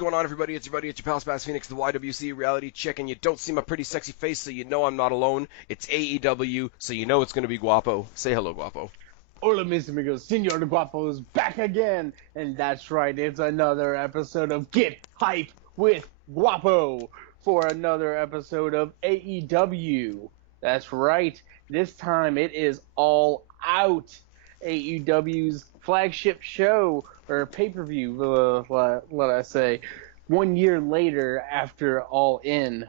going on, everybody? It's your buddy, it's your pal Spaz Phoenix, the YWC reality chick, and you don't see my pretty sexy face, so you know I'm not alone. It's AEW, so you know it's going to be Guapo. Say hello, Guapo. Hola, mis amigos. Senor de Guapo is back again. And that's right, it's another episode of Get Hype with Guapo for another episode of AEW. That's right, this time it is All Out, AEW's flagship show, or pay-per-view, let I say, 1 year later after All In.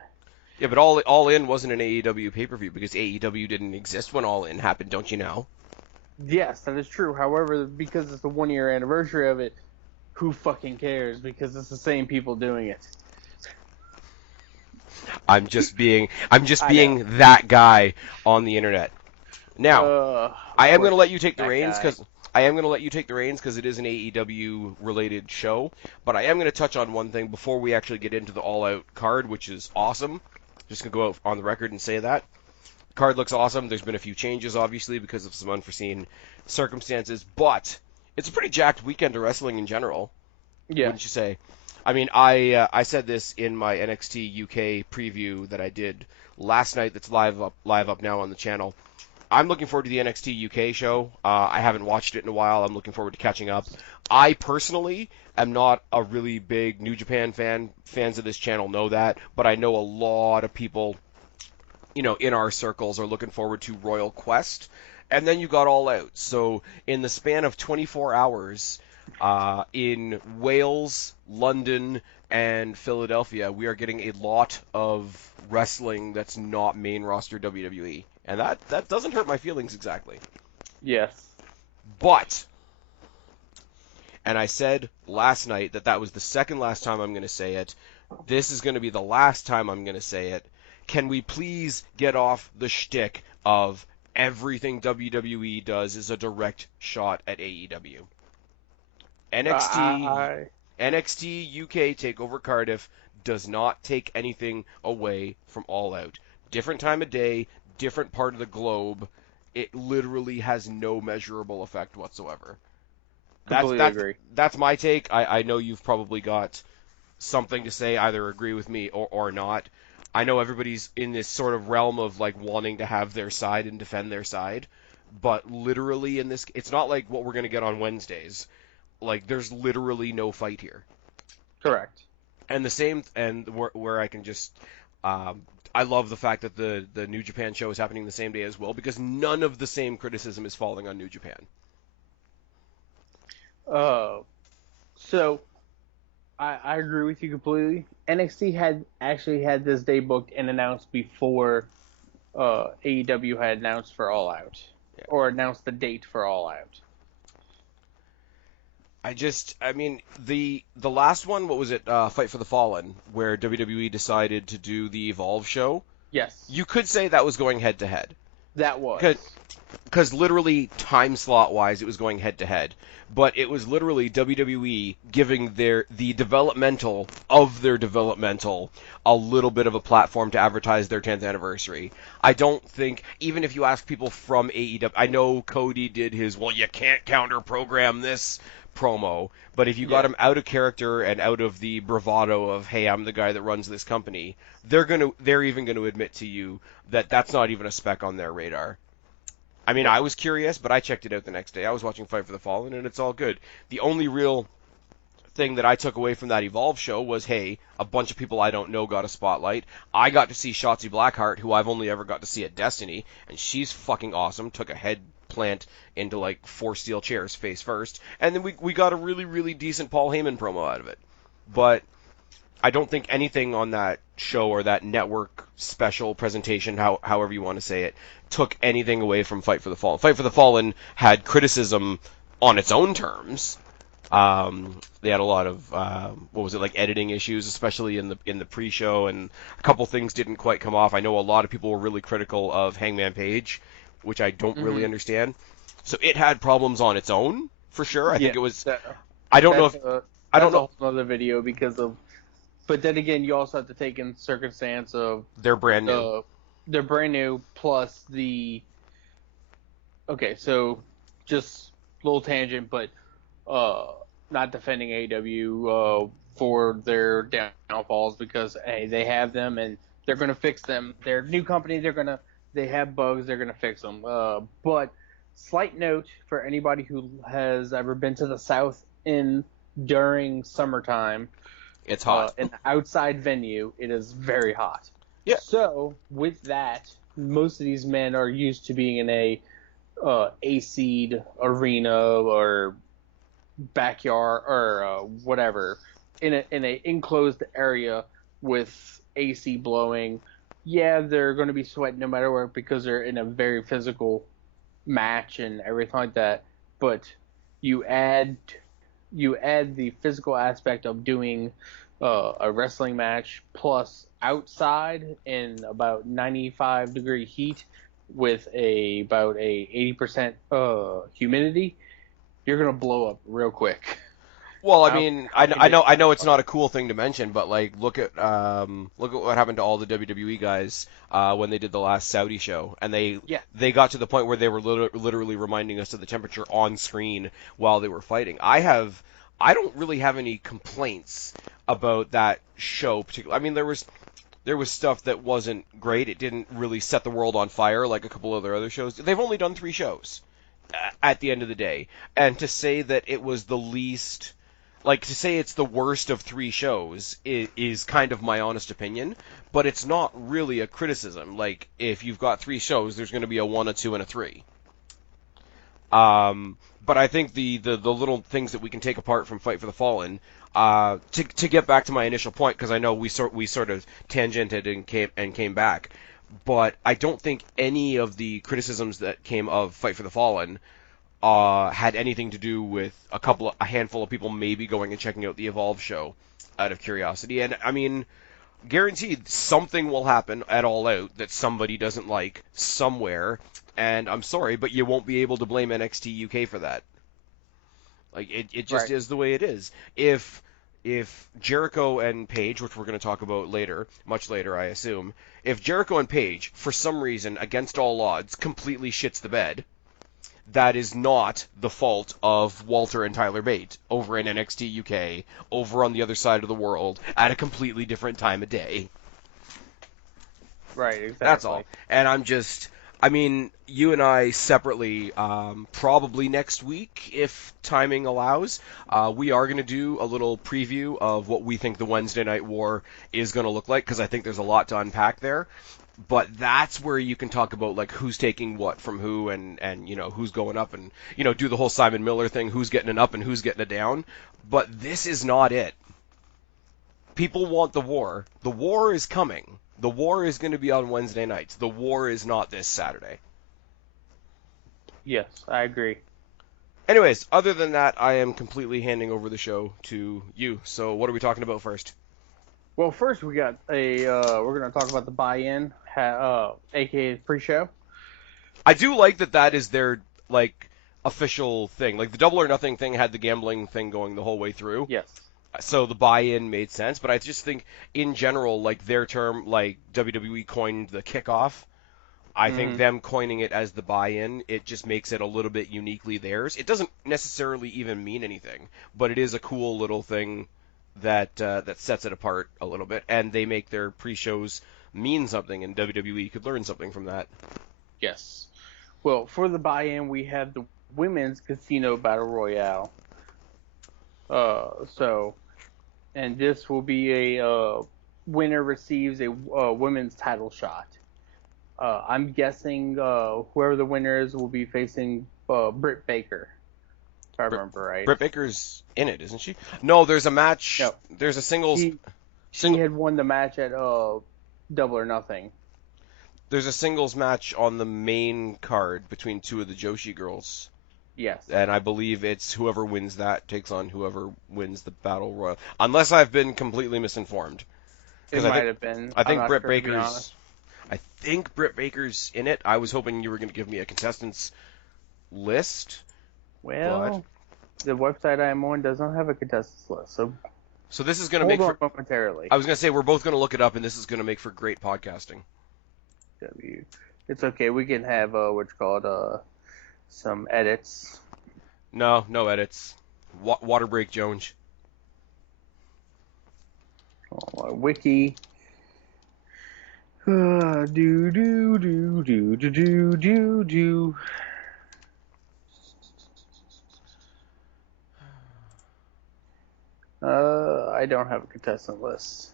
Yeah, but All In wasn't an AEW pay-per-view because AEW didn't exist when All In happened, don't you know? Yes, that is true. However, because it's the 1 year anniversary of it, who fucking cares? Because it's the same people doing it. I'm just being that guy on the internet. Now, I am going to let you take the reins because it is an AEW related show, but I am going to touch on one thing before we actually get into the All Out card, which is awesome. Just going to go out on the record and say that. The card looks awesome. There's been a few changes, obviously, because of some unforeseen circumstances, but it's a pretty jacked weekend of wrestling in general. Yeah. Wouldn't you say? I mean, I said this in my NXT UK preview that I did last night. That's live up now on the channel. I'm looking forward to the NXT UK show. I haven't watched it in a while. I'm looking forward to catching up. I personally am not a really big New Japan fan. Fans of this channel know that, but I know a lot of people, in our circles are looking forward to Royal Quest. And then you got All Out. So in the span of 24 hours, in Wales, London, and Philadelphia, we are getting a lot of wrestling that's not main roster WWE. And that doesn't hurt my feelings exactly. Yes. But, and I said last night that was the second last time I'm going to say it. This is going to be the last time I'm going to say it. Can we please get off the shtick of everything WWE does is a direct shot at AEW? NXT UK TakeOver Cardiff does not take anything away from All Out. Different time of day, different part of the globe. It literally has no measurable effect whatsoever. Completely agree. That's my take. I know you've probably got something to say, either agree with me or not. I know everybody's in this sort of realm of like wanting to have their side and defend their side, but literally in this, it's not like what we're going to get on Wednesdays. Like, there's literally no fight here. Correct. And the same, and where I can just, I love the fact that the New Japan show is happening the same day as well, because none of the same criticism is falling on New Japan. So I agree with you completely. NXT had actually had this day booked and announced before AEW had announced for All Out, or announced the date for All Out. I mean, the last one, what was it, Fight for the Fallen, where WWE decided to do the Evolve show? Yes. You could say that was going head-to-head. That was. Because literally, time slot-wise, it was going head-to-head. But it was literally WWE giving the developmental of their developmental a little bit of a platform to advertise their 10th anniversary. I don't think, even if you ask people from AEW, I know Cody did his, well, you can't counter-program this promo, but if you got him out of character and out of the bravado of, hey, I'm the guy that runs this company, they're even going to admit to you that that's not even a speck on their radar. I mean, I was curious, but I checked it out the next day. I was watching Fight for the Fallen, and it's all good. The only real thing that I took away from that Evolve show was, hey, a bunch of people I don't know got a spotlight. I got to see Shotzi Blackheart, who I've only ever got to see at Destiny, and she's fucking awesome. Took a head plant into like 4 steel chairs face first, and then we got a really, really decent Paul Heyman promo out of it. But I don't think anything on that show or that network special presentation, however you want to say it, took anything away from Fight for the Fallen. Fight for the Fallen had criticism on its own terms. They had a lot of editing issues, especially in the pre-show, and a couple things didn't quite come off. I know a lot of people were really critical of Hangman Page, which I don't really understand. So it had problems on its own, for sure. I think it was. I don't know if I don't know another video because of. But then again, you also have to take in circumstance of they're brand new. They're brand new, plus the. Okay, so just a little tangent, but not defending AEW. for their downfalls because hey, they have them and they're gonna fix them. They're a new company. They have bugs. They're gonna fix them. But slight note for anybody who has ever been to the South in during summertime, It's hot. an outside venue, it is very hot. Yeah. So with that, most of these men are used to being in a AC'd arena or backyard or whatever in a enclosed area with AC blowing. Yeah, they're going to be sweating no matter what because they're in a very physical match and everything like that. But you add you add the physical aspect of doing a wrestling match plus outside in about 95-degree heat with about a 80% humidity, you're gonna blow up real quick. Well, I I don't mean, how they did I that, know it's but not a cool thing to mention, but like, look at what happened to all the WWE guys when they did the last Saudi show, and yeah, they got to the point where they were literally reminding us of the temperature on screen while they were fighting. I don't really have any complaints about that show particularly. I mean, there was stuff that wasn't great. It didn't really set the world on fire like a couple of their other shows. They've only done 3 shows at the end of the day, and to say that it was the least like to say it's the worst of 3 shows is kind of my honest opinion, but it's not really a criticism. Like if you've got 3 shows, there's going to be a 1, a 2, and a 3. But I think the little things that we can take apart from Fight for the Fallen, to get back to my initial point, because I know we sort of tangented and came back, but I don't think any of the criticisms that came of Fight for the Fallen had anything to do with a handful of people maybe going and checking out the Evolve show out of curiosity. And I mean, guaranteed something will happen at All Out that somebody doesn't like somewhere. And I'm sorry, but you won't be able to blame NXT UK for that. Like it just right, is the way it is. If Jericho and Page, which we're going to talk about later, much later, I assume, if Jericho and Page, for some reason, against all odds, completely shits the bed, that is not the fault of Walter and Tyler Bate over in NXT UK, over on the other side of the world, at a completely different time of day. right, That's all. exactly. And I mean, you and I separately, probably next week, if timing allows, we are going to do a little preview of what we think the Wednesday Night War is going to look like, because I think there's a lot to unpack there. But that's where you can talk about like who's taking what from who and who's going up and do the whole Simon Miller thing, who's getting an up and who's getting a down. But this is not it. People want the war. The war is coming. The war is going to be on Wednesday nights. The war is not this Saturday. Yes, I agree. Anyways, other than that, I am completely handing over the show to you. So what are we talking about first? Well, first we got we're gonna talk about the buy-in, aka pre-show. I do like that is their like official thing. Like the Double or Nothing thing had the gambling thing going the whole way through. Yes. So the buy-in made sense, but I just think in general, like their term, like WWE coined the kickoff. I think Mm-hmm. them coining it as the buy-in, it just makes it a little bit uniquely theirs. It doesn't necessarily even mean anything, but it is a cool little thing that sets it apart a little bit, and they make their pre-shows mean something, and WWE could learn something from that. Yes. Well, for the buy-in, we have the women's casino battle royale. So, and this will be a winner receives a women's title shot. I'm guessing whoever the winner is will be facing Britt Baker, if I Britt, remember right. Britt Baker's in it, isn't she? No, there's a match. No, There's a singles she single. had won the match at Double or Nothing. There's a singles match on the main card between two of the Joshi girls. Yes, And I believe it's whoever wins that takes on whoever wins the battle royal. Unless I've been completely misinformed, it because might have been. I I'm think not Britt sure to be honest. Baker's I think Britt Baker's in it. I was hoping you were going to give me a contestants list, but Well, the website I'm on does not have a contestants list, so so this is going to hold make on for. momentarily. I was going to say we're both going to look it up, and this is going to make for great podcasting. It's okay. We can have what's called some edits. No, no edits. Water break Jones. on my wiki. Do do do do do do do do. I don't have a contestant list.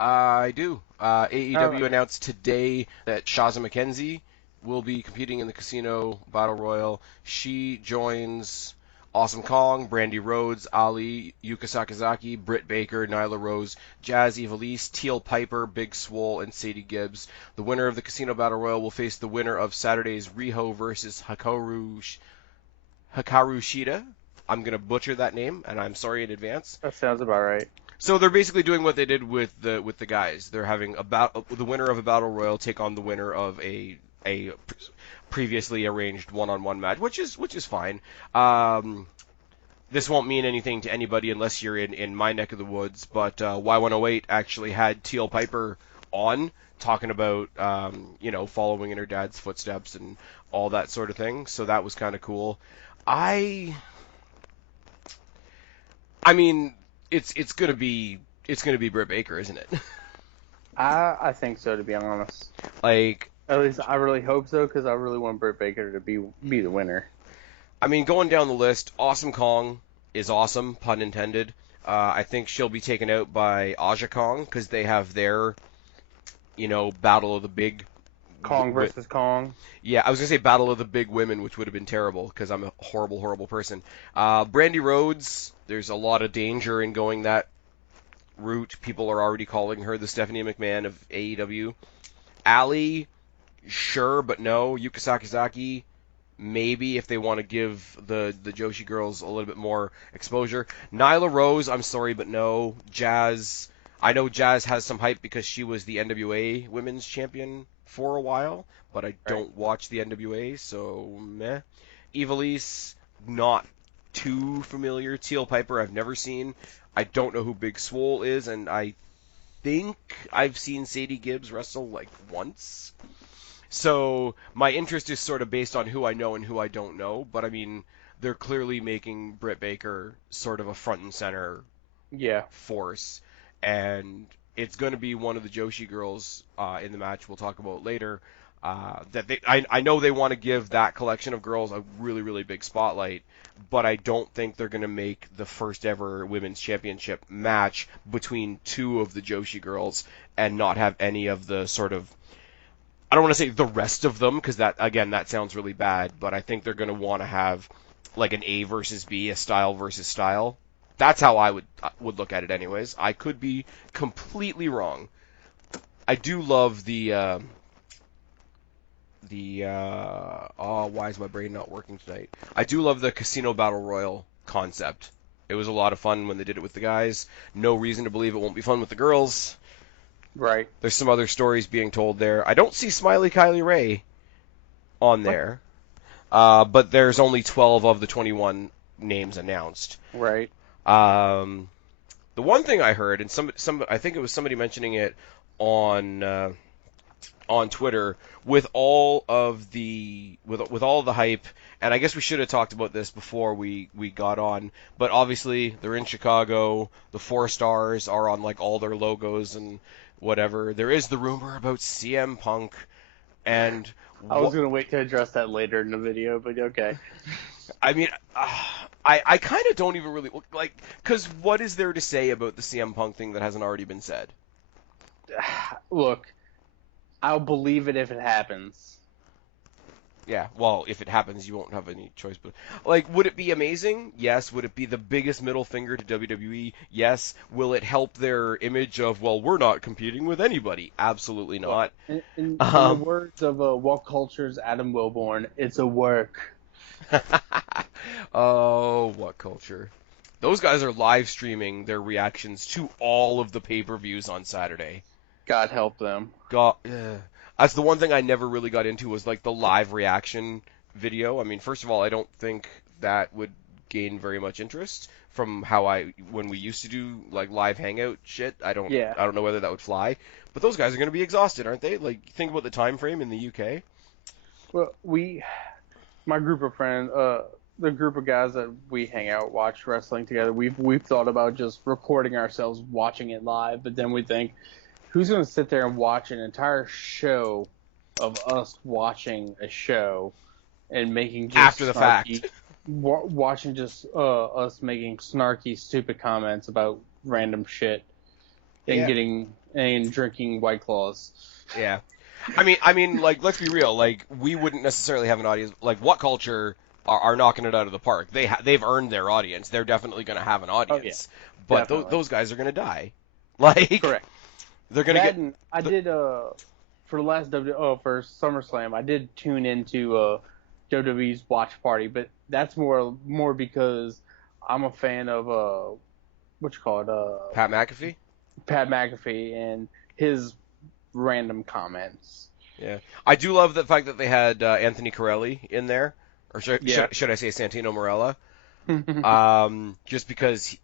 I do. All AEW right. announced today that Shaza McKenzie will be competing in the Casino Battle Royal. She joins Awesome Kong, Brandy Rhodes, Ali, Yuka Sakazaki, Britt Baker, Nyla Rose, Jazz Evilise, Teal Piper, Big Swole, and Sadie Gibbs. The winner of the Casino Battle Royal will face the winner of Saturday's Riho versus Hikaru Shida. I'm going to butcher that name, and I'm sorry in advance. That sounds about right. So they're basically doing what they did with the guys. They're having the winner of a battle royal take on the winner of a previously arranged one-on-one match, which is fine. This won't mean anything to anybody unless you're in my neck of the woods. But Y108 actually had Teal Piper on talking about following in her dad's footsteps and all that sort of thing. So that was kind of cool. I mean, it's gonna be Britt Baker, isn't it? I think so, to be honest. Like, At least I really hope so, because I really want Britt Baker to be the winner. I mean, going down the list, Awesome Kong is awesome, pun intended. I think she'll be taken out by Aja Kong because they have their, battle of the big Kong versus Kong. Yeah, I was gonna say Battle of the Big Women, which would have been terrible because I'm a horrible, horrible person. Brandy Rhodes, there's a lot of danger in going that route. People are already calling her the Stephanie McMahon of AEW. Ali, sure, but no. Yuka Sakazaki, maybe if they want to give the Joshi girls a little bit more exposure. Nyla Rose, I'm sorry, but no. Jazz, I know Jazz has some hype because she was the NWA Women's Champion for a while, but I don't watch the NWA, so meh. Evilise, not too familiar. Teal Piper, I've never seen. I don't know who Big Swole is, and I think I've seen Sadie Gibbs wrestle like once. So my interest is sort of based on who I know and who I don't know, but I mean, they're clearly making Britt Baker sort of a front and center force, and it's going to be one of the Joshi girls in the match we'll talk about later. I know they want to give that collection of girls a really, really big spotlight, but I don't think they're going to make the first ever women's championship match between two of the Joshi girls and not have any of the sort of, I don't want to say the rest of them because that sounds really bad, but I think they're going to want to have like an A versus B, a style versus style. That's how I would look at it anyways. I could be completely wrong. I do love why is my brain not working tonight? I do love the Casino Battle Royal concept. It was a lot of fun when they did it with the guys. No reason to believe it won't be fun with the girls. Right. There's some other stories being told there. I don't see Smiley Kylie Ray on there. But there's only 12 of the 21 names announced. Right. The one thing I heard, and I think it was somebody mentioning it on Twitter, with all of the hype, and I guess we should have talked about this before we got on, but obviously they're in Chicago. The 4 stars are on like all their logos and whatever. There is the rumor about CM Punk, and I was gonna wait to address that later in the video, but okay. I mean, I kind of don't even really like, because what is there to say about the CM Punk thing that hasn't already been said? Look, I'll believe it if it happens. Yeah, well, if it happens, you won't have any choice. But like, would it be amazing? Yes. Would it be the biggest middle finger to WWE? Yes. Will it help their image of, well, we're not competing with anybody? Absolutely not. In the words of What Culture's Adam Wilborn, it's a work. Oh, What Culture. Those guys are live streaming their reactions to all of the pay-per-views on Saturday. God help them. That's the one thing I never really got into was like the live reaction video. I mean, first of all, I don't think that would gain very much interest from when we used to do like live hangout shit. I don't know whether that would fly. But those guys are going to be exhausted, aren't they? Like, think about the time frame in the UK. Well, my group of friends, the group of guys that we hang out, watch wrestling together, we've thought about just recording ourselves watching it live, but then we think, who's going to sit there and watch an entire show of us watching a show and making After just the fact. snarky, watching just us making snarky, stupid comments about random shit and Yeah. drinking White Claws. Yeah. I mean, like, let's be real. Like, we wouldn't necessarily have an audience. Like, What Culture are knocking it out of the park. They've earned their audience. They're definitely going to have an Oh yeah, audience. But definitely. those guys are going to die. Like, Correct. they're going to That get. and I The, did for the last for SummerSlam, I did tune into WWE's watch party, but that's more because I'm a fan of what you call it Pat McAfee? Pat McAfee and his random comments. Yeah. I do love the fact that they had Anthony Corelli in there. Or Yeah. should I say Santino Marella? Just because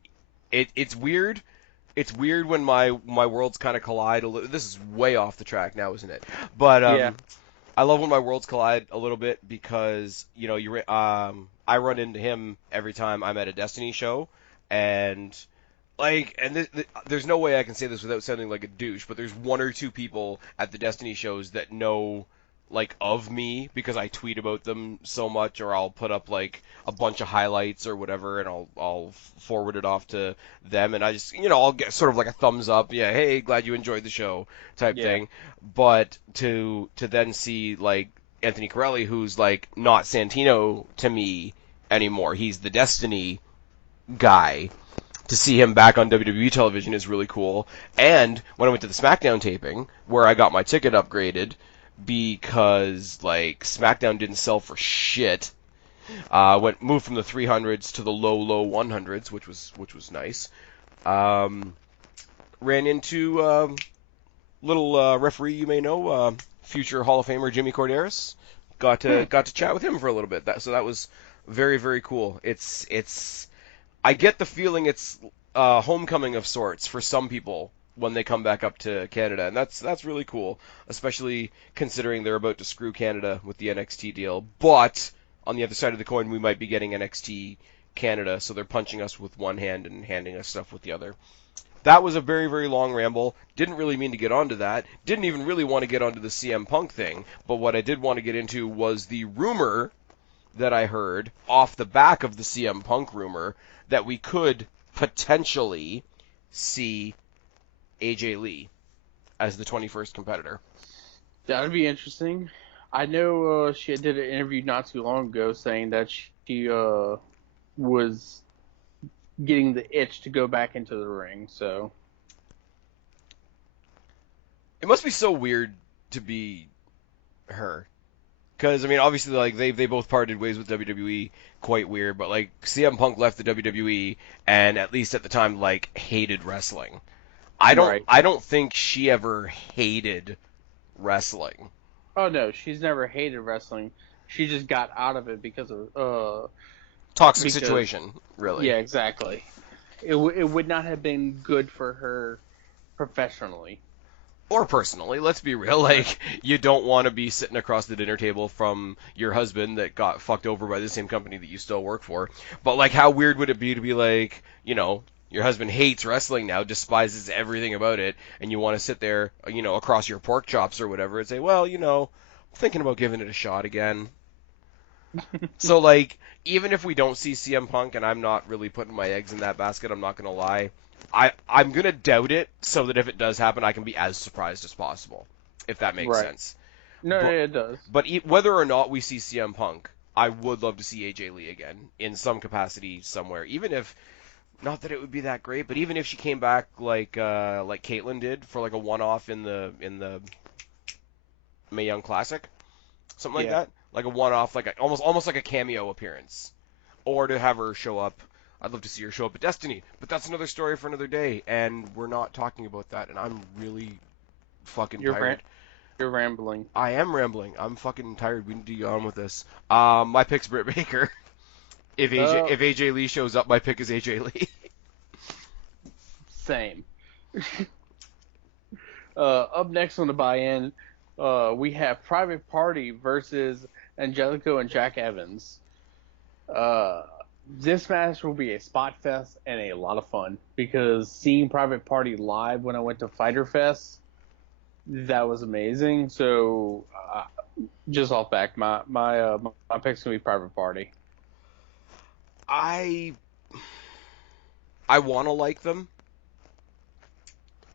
it's weird. It's weird when my worlds kind of collide. This is way off the track now, isn't it? But Yeah. I love when my worlds collide a little bit because I run into him every time I'm at a Destiny show, and there's no way I can say this without sounding like a douche, but there's one or two people at the Destiny shows that know like of me because I tweet about them so much, or I'll put up like a bunch of highlights or whatever, and I'll forward it off to them, and I just I'll get sort of like a thumbs up, yeah, hey, glad you enjoyed the show type Yeah. thing. But to then see like Anthony Corelli, who's like not Santino to me anymore, he's the Destiny guy, to see him back on WWE television is really cool. And when I went to the SmackDown taping, where I got my ticket upgraded because like SmackDown didn't sell for shit, moved from the 300s to the low 100s, which was nice. Um, ran into little referee you may know, future Hall of Famer Jimmy Corderas. Got to chat with him for a little bit. That was very very cool. It's I get the feeling it's homecoming of sorts for some people when they come back up to Canada, and that's really cool, especially considering they're about to screw Canada with the NXT deal. But on the other side of the coin, we might be getting NXT Canada, so they're punching us with one hand and handing us stuff with the other. That was a very, very long ramble. Didn't really mean to get onto that. Didn't even really want to get onto the CM Punk thing. But what I did want to get into was the rumor that I heard off the back of the CM Punk rumor that we could potentially see AJ Lee as the 21st competitor. That would be interesting. I know she did an interview not too long ago saying that she was getting the itch to go back into the ring. So It must be so weird to be her. Because, I mean, obviously, like, they both parted ways with WWE, quite weird, but, like, CM Punk left the WWE, and at least at the time, like, hated wrestling. I don't, right. I don't think she ever hated wrestling. Oh no, she's never hated wrestling. She just got out of it Toxic because situation, really. yeah, exactly. It would not have been good for her professionally. Or personally, let's be real, Right. like, you don't want to be sitting across the dinner table from your husband that got fucked over by the same company that you still work for. But, like, how weird would it be to be like, your husband hates wrestling now, despises everything about it, and you want to sit there, across your pork chops or whatever and say, well, I'm thinking about giving it a shot again. So, like, even if we don't see CM Punk, and I'm not really putting my eggs in that basket, I'm not going to lie, I'm going to doubt it so that if it does happen, I can be as surprised as possible, if that makes Right. sense. No, But, it does. whether or not we see CM Punk, I would love to see AJ Lee again in some capacity somewhere, even if, not that it would be that great, but even if she came back like Caitlyn did for like a one-off in the Mae Young Classic, something like Yeah. that, like a one-off, like almost like a cameo appearance, or to have her show up. I'd love to see her show up at Destiny, but that's another story for another day, and we're not talking about that. And I'm really fucking You're tired. you're rambling. I am rambling. I'm fucking tired. We need to get on with this. My pick's Britt Baker. If AJ Uh, if AJ Lee shows up, my pick is AJ Lee. Same. Up next on the buy-in, we have Private Party versus Angelico and Jack Evans. Uh, this match will be a spot fest and a lot of fun because seeing Private Party live when I went to Fighter Fest, that was amazing. So just off back, my pick's gonna be Private Party. I I want to like them.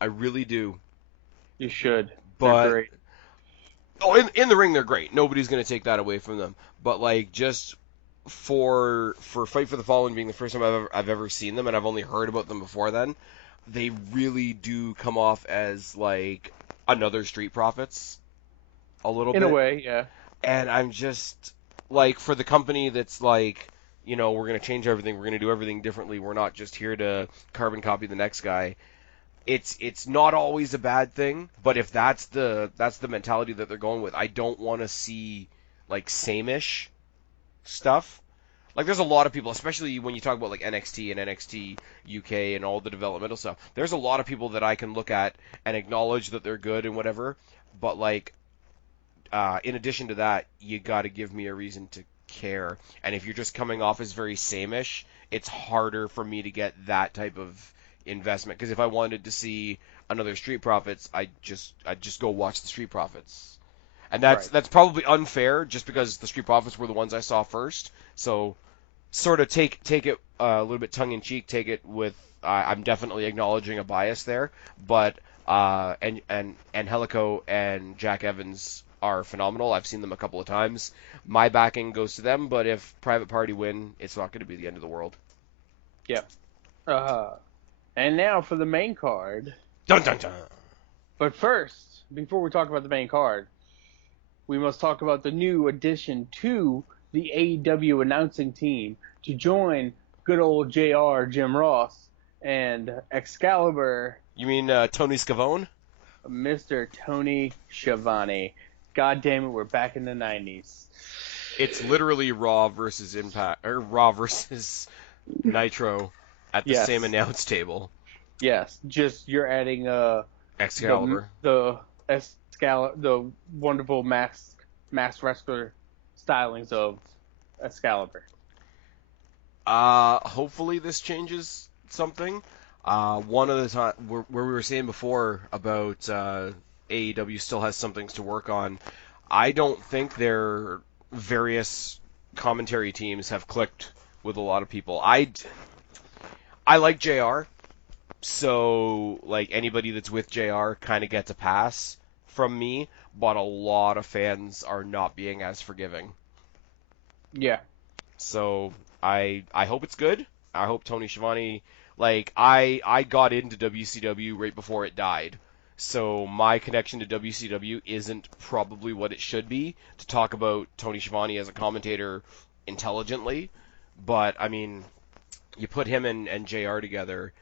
I really do. You should. They're But great. oh, in the ring they're great. Nobody's gonna take that away from them. But like just for Fight for the Fallen being the first time I've ever seen them, and I've only heard about them before then, they really do come off as like another Street Profits a little In a bit. way, yeah. And I'm just like for the company that's like, we're gonna change everything, we're gonna do everything differently. We're not just here to carbon copy the next guy. It's not always a bad thing, but if that's the mentality that they're going with, I don't want to see like same-ish stuff. Like there's a lot of people, especially when you talk about like NXT and NXT UK and all the developmental stuff. There's a lot of people that I can look at and acknowledge that they're good and whatever, but like in addition to that, you got to give me a reason to care. And if you're just coming off as very same-ish, it's harder for me to get that type of investment. Because if I wanted to see another Street Profits, I'd just go watch the Street Profits. And that's Right. that's probably unfair, just because the Street Profits were the ones I saw first. So sort of take it a little bit tongue in cheek. Take it with I'm definitely acknowledging a bias there, but and Angelico and Jack Evans are phenomenal. I've seen them a couple of times. My backing goes to them, but if Private Party win, it's not going to be the end of the world. Yep. Uh, and now for the main card. Dun dun dun. But first, before we talk about the main card, we must talk about the new addition to the AEW announcing team to join good old JR Jim Ross and Excalibur You mean Tony Scavone? Mr. Tony Schiavone. God damn it, we're back in the 90s. It's literally Raw versus Impact or Raw versus Nitro at the Yes. same announce table. Yes, just you're adding Excalibur. the wonderful masked wrestler stylings of Excalibur. Hopefully this changes something. One of the time where we were saying before about AEW still has some things to work on. I don't think their various commentary teams have clicked with a lot of people. I like JR, so like anybody that's with JR kind of gets a pass from me, but a lot of fans are not being as forgiving. Yeah. So I hope it's good. I hope Tony Schiavone, like I got into WCW right before it died. So my connection to WCW isn't probably what it should be to talk about Tony Schiavone as a commentator intelligently. But I mean, you put him and JR together,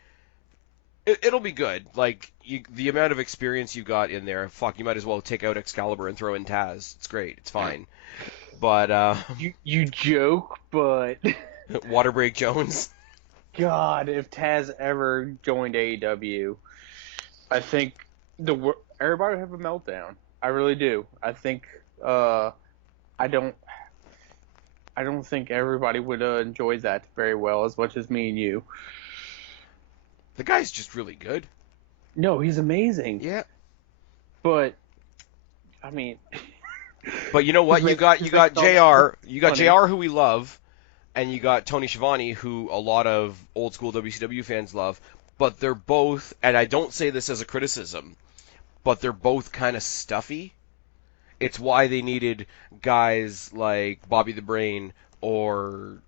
it'll be good. Like the amount of experience you got in there, fuck, you might as well take out Excalibur and throw in Taz. It's great. It's fine. But You joke, but Waterbreak Jones. God, if Taz ever joined AEW, I think everybody would have a meltdown. I really do. I think I don't think everybody would enjoy that very well as much as me and you. The guy's just really good. No, he's amazing. Yeah. But I mean, But you know what? You got JR, you got funny. JR who we love, and you got Tony Schiavone who a lot of old school WCW fans love. But they're both, and I don't say this as a criticism, but they're both kind of stuffy. It's why they needed guys like Bobby the Brain or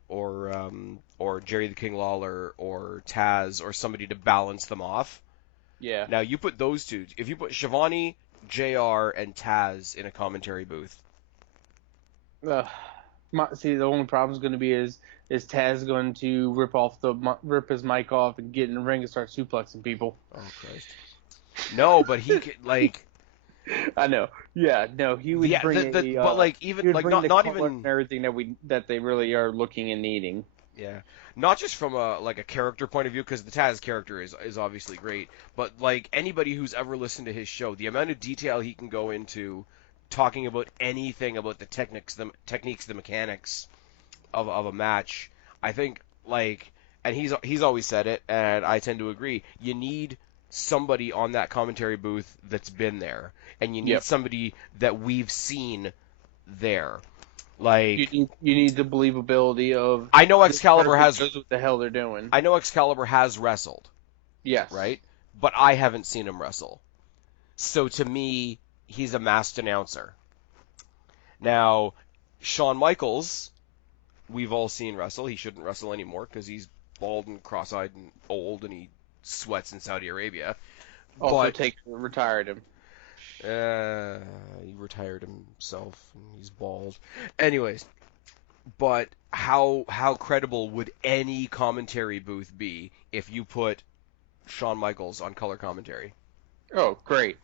Jerry the King Lawler or Taz or somebody to balance them off. Yeah. Now you put those two. If you put Schiavone, JR, and Taz in a commentary booth, See, the only problem is going to be is Taz going to rip his mic off and get in the ring and start suplexing people. oh Christ, no, but he could like I know. Yeah, no, he would yeah, bring but like he even would like bring not the not color even and everything that they really are looking and needing. yeah, not just from a character point of view because the Taz character is obviously great, but like anybody who's ever listened to his show, the amount of detail he can go into talking about anything about the techniques, the mechanics. of a match, I think like, and he's always said it, and I tend to agree. You need somebody on that commentary booth that's been there, and you need Yep. somebody that we've seen there. You Like, need the believability of I know this Excalibur person has knows what the hell they're doing. I know Excalibur has wrestled, Yes. right? But I haven't seen him wrestle. So to me, he's a masked announcer. Now, Shawn Michaels, we've all seen wrestle. He shouldn't wrestle anymore because he's bald and cross-eyed and old, and he sweats in Saudi Arabia. Also, But take retired him. he retired himself, and he's bald. Anyways, but how credible would any commentary booth be if you put Shawn Michaels on color commentary? Oh, great.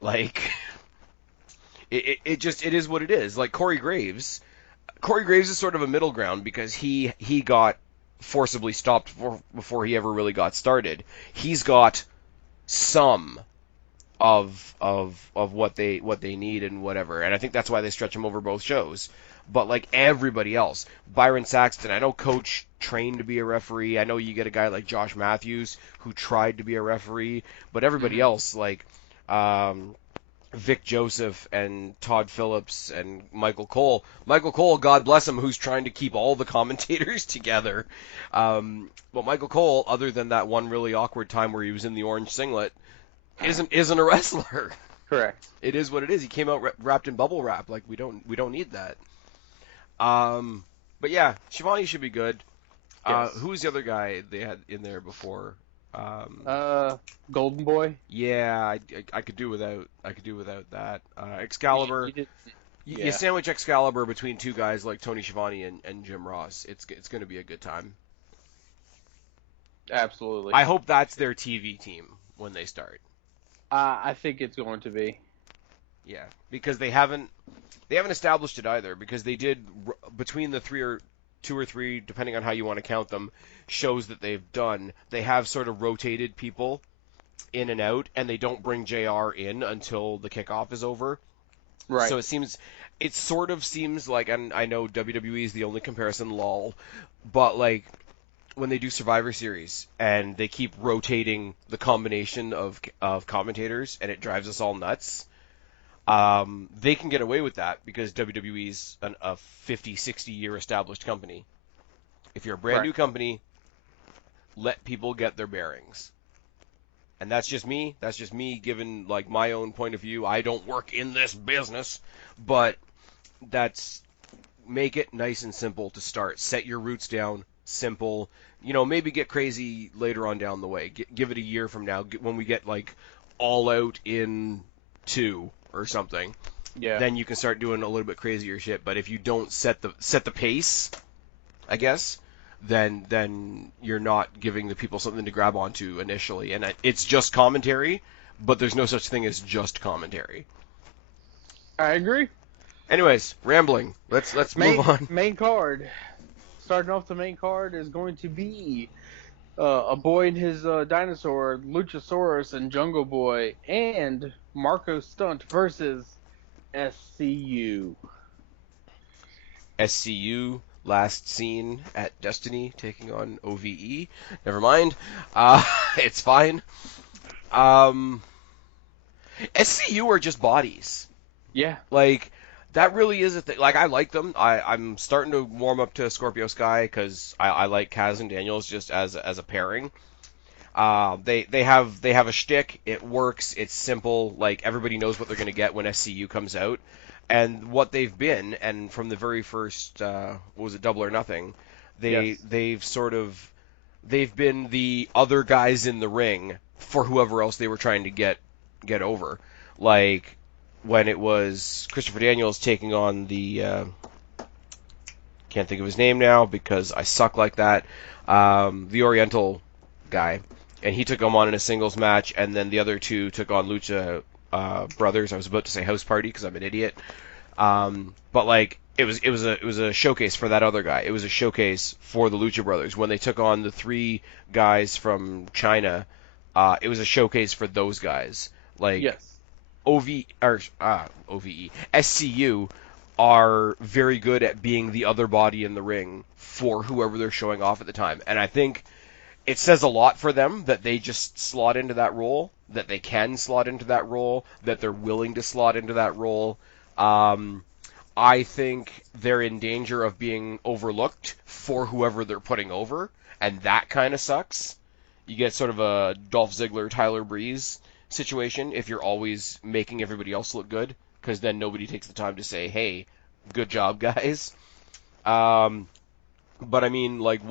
Like, it is what it is. Like Corey Graves is sort of a middle ground because he got forcibly stopped before he ever really got started. He's got some of what they need and whatever, and I think that's why they stretch him over both shows. But like everybody else, Byron Saxton, I know Coach trained to be a referee. I know you get a guy like Josh Matthews who tried to be a referee, but everybody else like um, Vic Joseph and Todd Phillips and Michael Cole. Michael Cole, God bless him, who's trying to keep all the commentators together. But Michael Cole, other than that one really awkward time where he was in the orange singlet, isn't a wrestler. Correct. It is what it is. He came out wrapped in bubble wrap. Like we don't need that. Um, but yeah, Shivani should be good. Yes. Who was the other guy they had in there before? Um, Golden Boy. yeah, I could do without that. Excalibur. You did, You yeah. sandwich Excalibur between two guys like Tony Schiavone and Jim Ross. It's going to be a good time. Absolutely. I hope that's their TV team when they start. I think it's going to be. Yeah, because they haven't established it either. Because they did between the two or three, depending on how you want to count them, shows that they've done. They have sort of rotated people in and out, and they don't bring JR in until the kickoff is over. Right. So it sort of seems like, and I know WWE is the only comparison, lol, but like when they do Survivor Series and they keep rotating the combination of commentators and it drives us all nuts, they can get away with that because WWE's a 50, 60 year established company. If you're a brand new company, let people get their bearings. And that's just me. That's just me giving like my own point of view. I don't work in this business, but that's make it nice and simple to start. Set your roots down, simple. Maybe get crazy later on down the way. Give it a year from now when we get like All Out in 2 or something. Yeah. Then you can start doing a little bit crazier shit. But if you don't set the pace, I guess, then you're not giving the people something to grab onto initially. And it's just commentary, but there's no such thing as just commentary. I agree. Anyways, rambling. Let's move on. Main card. Starting off the main card is going to be a boy and his dinosaur, Luchasaurus and Jungle Boy, and Marco Stunt versus SCU. SCU last seen at Destiny taking on OVE. Never mind. It's fine. SCU are just bodies. Yeah. Like that really is a thing. Like I like them. I'm starting to warm up to Scorpio Sky because I like Kaz and Daniels just as a pairing. They have a shtick. It works. It's simple. Like everybody knows what they're gonna get when SCU comes out, and what they've been. And from the very first, what was it, Double or Nothing? They've been the other guys in the ring for whoever else they were trying to get over. Like when it was Christopher Daniels taking on the can't think of his name now because I suck like that. The Oriental guy, and he took him on in a singles match, and then the other two took on Lucha Brothers. I was about to say House Party because I'm an idiot, but like it was a showcase for that other guy. It was a showcase for the Lucha Brothers when they took on the three guys from China. It was a showcase for those guys. Like Yes. OVE SCU are very good at being the other body in the ring for whoever they're showing off at the time. And I think it says a lot for them that they just slot into that role, that they can slot into that role, that they're willing to slot into that role. Um, I think they're in danger of being overlooked for whoever they're putting over, and that kind of sucks. You get sort of a Dolph Ziggler, Tyler Breeze situation if you're always making everybody else look good, because then nobody takes the time to say, "Hey, good job, guys." Um, but I mean, like,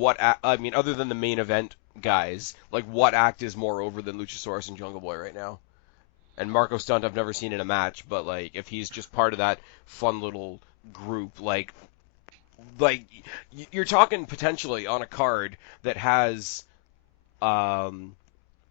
I mean, other than the main event guys, like, what act is more over than Luchasaurus and Jungle Boy right now? And Marco Stunt, I've never seen in a match, but like, if he's just part of that fun little group, like you're talking potentially on a card that has, um,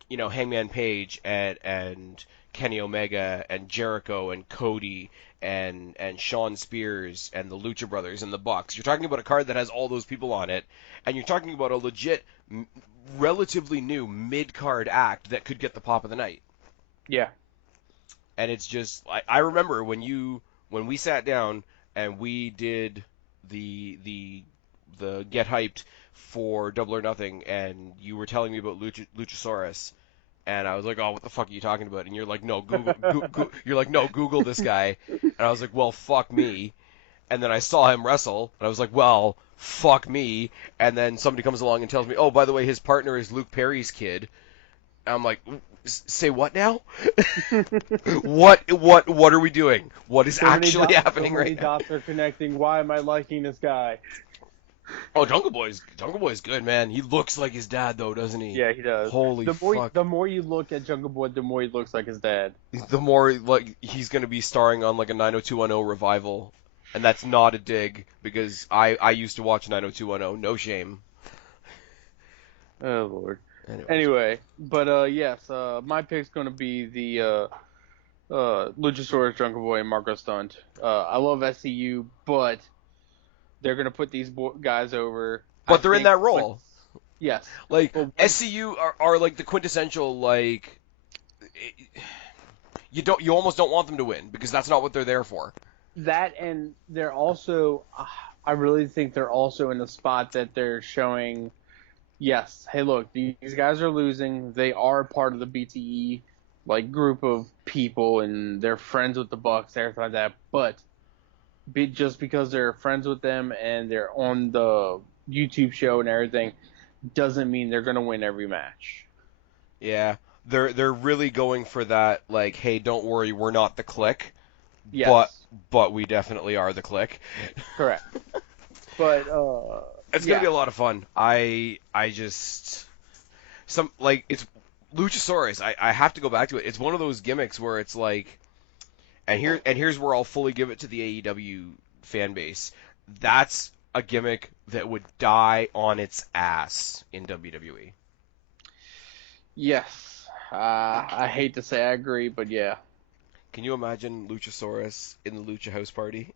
Hangman Page and Kenny Omega and Jericho and Cody and Shawn Spears and the Lucha Brothers and the Bucks. You're talking about a card that has all those people on it, and you're talking about a legit, relatively new mid-card act that could get the pop of the night. Yeah. And it's just, I remember when we sat down and we did the get hyped for Double or Nothing, and you were telling me about Luchasaurus, and I was like, oh, what the fuck are you talking about? And you're like, no, you're like, no, Google this guy. And I was like, well, fuck me. And then I saw him wrestle, and I was like, well, fuck me. And then somebody comes along and tells me, oh, by the way, his partner is Luke Perry's kid. And I'm like, say what now? What are we doing? What is actually happening right now? So many dots are connecting. Why am I liking this guy? Oh, Jungle Boy's good, man. He looks like his dad, though, doesn't he? Yeah, he does. Holy fuck. The more you look at Jungle Boy, the more he looks like his dad. The more, like, he's going to be starring on, like, a 90210 revival. And that's not a dig, because I used to watch 90210. No shame. Oh, Lord. Anyway, but yes, my pick's going to be the Luchasaurus, Jungle Boy, and Marco Stunt. I love SCU, but they're going to put these guys over. But they're in that role. Yes. Like, SCU are like the quintessential, like, you almost don't want them to win, because that's not what they're there for. That, and they're also, I really think they're also in the spot that they're showing, yes, hey, look, these guys are losing. They are part of the BTE, like, group of people, and they're friends with the Bucks, everything like that. But just because they're friends with them and they're on the YouTube show and everything, doesn't mean they're going to win every match. Yeah, they're really going for that, like, hey, don't worry, we're not the Clique. Yes. But we definitely are the Clique. Correct. But it's gonna be a lot of fun. I just it's Luchasaurus. I have to go back to it. It's one of those gimmicks where it's like, and here's where I'll fully give it to the AEW fan base. That's a gimmick that would die on its ass in WWE. Yes. I hate to say I agree, but yeah. Can you imagine Luchasaurus in the Lucha House Party?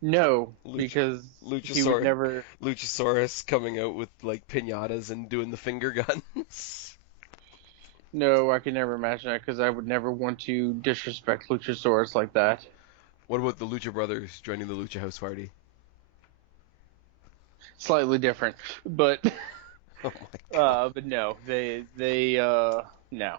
No, because he would never... Luchasaurus coming out with, like, piñatas and doing the finger guns. No, I can never imagine that, because I would never want to disrespect Luchasaurus like that. What about the Lucha Brothers joining the Lucha House Party? Slightly different, but... Oh my God. But no, no.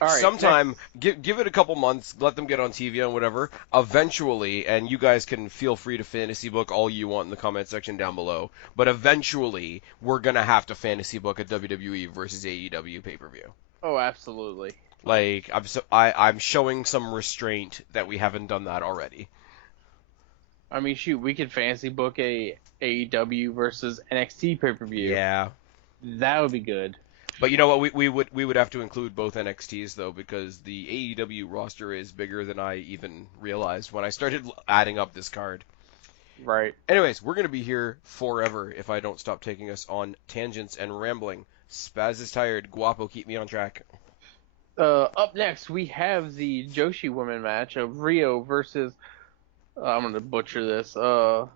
All right, sometime, give it a couple months, let them get on TV and whatever. Eventually, and you guys can feel free to fantasy book all you want in the comment section down below, but eventually, we're going to have to fantasy book a WWE versus AEW pay-per-view. Oh, absolutely. Like, I'm showing some restraint that we haven't done that already. I mean, shoot, we could fantasy book a AEW versus NXT pay-per-view. Yeah. That would be good. But you know what? We would have to include both NXTs though, because the AEW roster is bigger than I even realized when I started adding up this card. Right. Anyways, we're gonna be here forever if I don't stop taking us on tangents and rambling. Spaz is tired. Guapo, keep me on track. Up next, we have the Joshi women match of Rio versus. I'm gonna butcher this. Hakura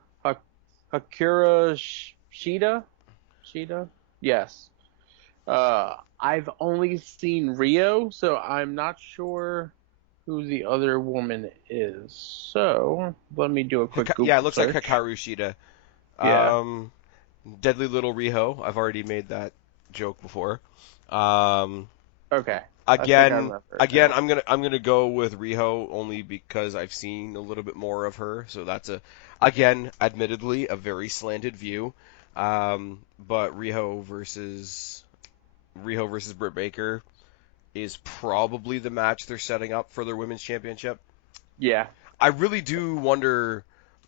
Shida. Shida. Yes. I've only seen Rio, so I'm not sure who the other woman is. So let me do a quick Yeah, it Google looks like search. Hikaru Shida. Yeah. Um, Deadly Little Riho. I've already made that joke before. Um, Okay. I think I again, remember it again, now. I'm gonna go with Riho only because I've seen a little bit more of her. So that's again, admittedly, a very slanted view. But Riho versus Britt Baker is probably the match they're setting up for their women's championship. Yeah. I really do wonder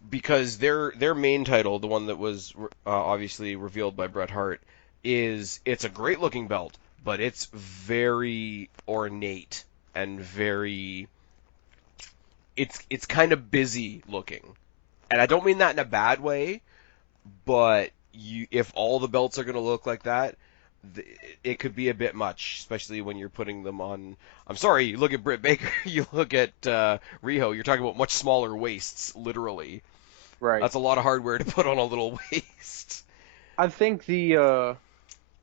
because their main title, the one that was obviously revealed by Bret Hart, it's a great looking belt, but it's very ornate and very it's kind of busy looking. And I don't mean that in a bad way, but if all the belts are going to look like that, it could be a bit much, especially when you're putting them on. I'm sorry, you look at Britt Baker, you look at Riho, you're talking about much smaller waists, literally. Right. That's a lot of hardware to put on a little waist. I think the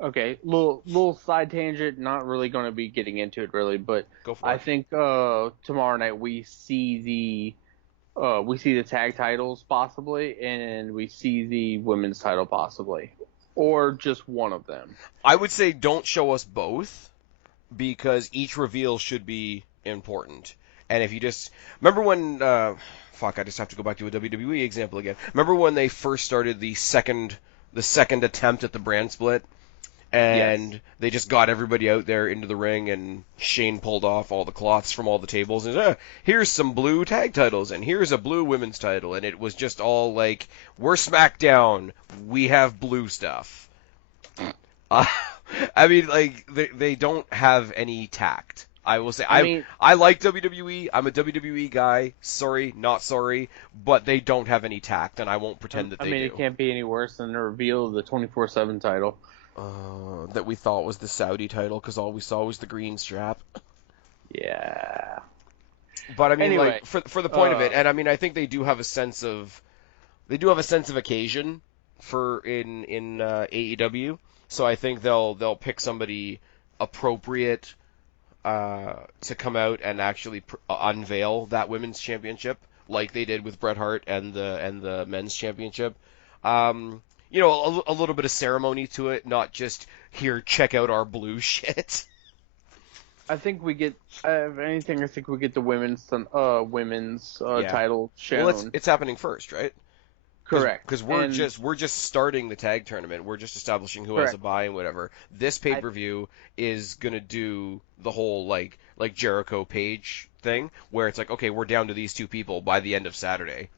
okay, little side tangent, not really going to be getting into it really, but Go for I it. think tomorrow night we see the tag titles possibly, and we see the women's title possibly, or just one of them. I would say don't show us both because each reveal should be important. And if you just remember when, fuck, I just have to go back to a WWE example again. Remember when they first started the second attempt at the brand split, Yes. and they just got everybody out there into the ring, and Shane pulled off all the cloths from all the tables, and here's some blue tag titles, and here's a blue women's title, and it was just all like, we're SmackDown, we have blue stuff. Uh, I mean, like they don't have any tact. I will say I mean, I like WWE. I'm a WWE guy. Sorry, not sorry, but they don't have any tact, and I won't pretend that I they mean, it do. can't be any worse than the reveal of the 24/7 title. That we thought was the Saudi title because all we saw was the green strap. Yeah. But I mean, Anyway, like for the point of it, uh, and I mean, I think they do have a sense of occasion for in AEW. So I think they'll pick somebody appropriate to come out and actually unveil that women's championship, like they did with Bret Hart and the men's championship. A little bit of ceremony to it, not just here, check out our blue shit. I think we get, if anything, I think we get the women's Yeah. title Well, it's shown. it's happening first, right? Because Correct. because we're And just we're just starting the tag tournament. We're just establishing who has a correct. bye and whatever. This pay I per view is gonna do the whole like Jericho Page thing, where it's like, okay, we're down to these two people by the end of Saturday.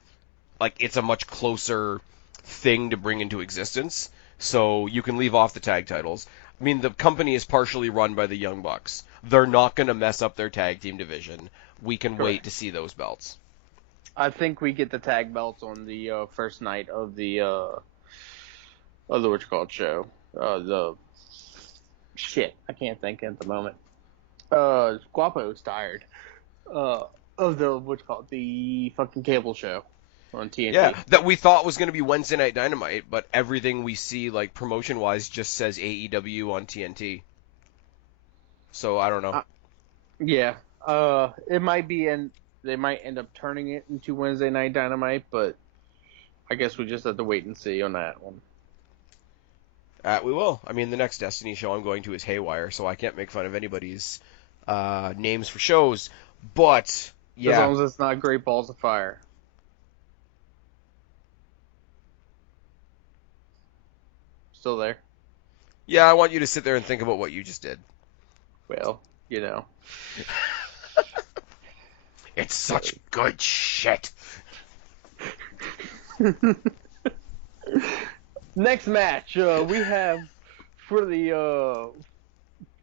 Like it's a much closer thing to bring into existence. So you can leave off the tag titles. I mean, the company is partially run by the Young Bucks. They're not gonna mess up their tag team division. We can wait correct. to see those belts. I think we get the tag belts on the first night of the what you call it show. The shit, I can't think at the moment. Guapo's tired. Uh, of the what you call it, the fucking cable show on Yeah, TNT. that we thought was going to be Wednesday Night Dynamite, but everything we see, like promotion wise, just says AEW on TNT. So I don't know. Uh, yeah. It might be, and they might end up turning it into Wednesday Night Dynamite, but I guess we just have to wait and see on that one. We will. I mean, the next Destiny show I'm going to is Haywire, so I can't make fun of anybody's names for shows. But As yeah, long as it's not Great Balls of Fire. Still there? yeah, I want you to sit there and think about what you just did. Well, you know. It's such good shit. Next match, we have for the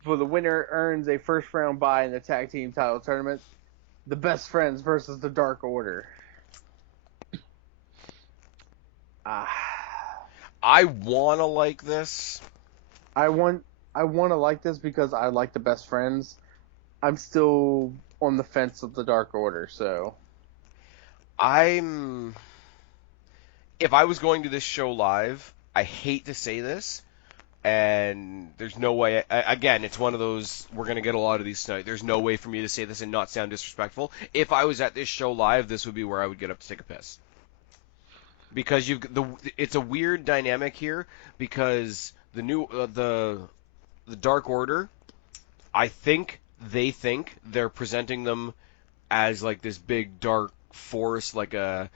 winner earns a first round bye in the tag team title tournament. The Best Friends versus the Dark Order. Ah, I wanna like this. I want I want to like this because I like the Best Friends. I'm still on the fence of the Dark Order, so I'm. If I was going to this show live, I hate to say this, And there's no way. Again, it's one of those. We're gonna get a lot of these tonight. There's no way for me to say this and not sound disrespectful. If I was at this show live, this would be where I would get up to take a piss. Because it's a weird dynamic here because the Dark Order, I think they're presenting them as like this big dark force, like a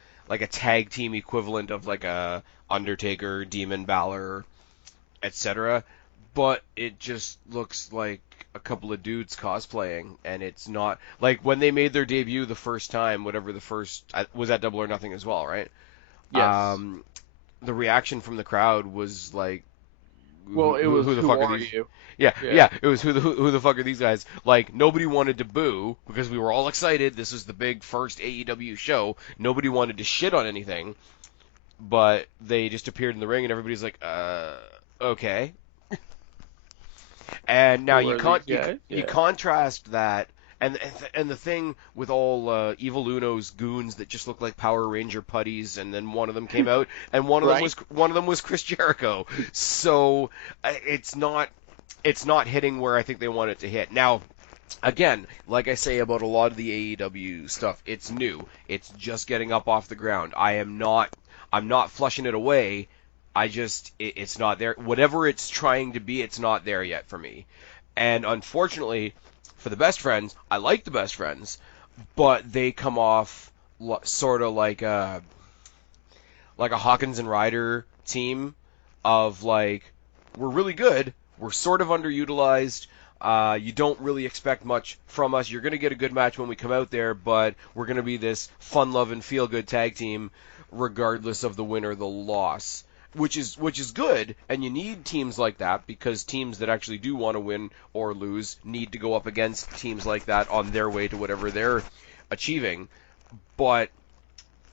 tag team equivalent of like a Undertaker, Demon Balor, etc. But it just looks like a couple of dudes cosplaying, and it's not like when they made their debut the first time. Whatever the first was at Double or Nothing as well, right? Yes. The reaction from the crowd was like, Well, it was who the who fuck are are these? you? Yeah, Yeah. yeah. It was who the fuck are these guys? Like nobody wanted to boo because we were all excited. This was the big first AEW show. Nobody wanted to shit on anything, but they just appeared in the ring and everybody's like, okay. And now Who are these guys? you Yeah. contrast that and the thing with all Evil Uno's goons that just look like Power Ranger putties, and then one of them came out, and Right. one of them was Chris Jericho. So it's not hitting where I think they want it to hit. Now, again, like I say about a lot of the AEW stuff, it's new. It's just getting up off the ground. I'm not flushing it away. It's not there. Whatever it's trying to be, it's not there yet for me. And unfortunately, for the Best Friends, I like the Best Friends, but they come off sort of like a Hawkins and Ryder team of like, we're really good, we're sort of underutilized. You don't really expect much from us. You're going to get a good match when we come out there, but we're going to be this fun-loving, feel-good tag team regardless of the win or the loss. Which is good, and you need teams like that because teams that actually do want to win or lose need to go up against teams like that on their way to whatever they're achieving. But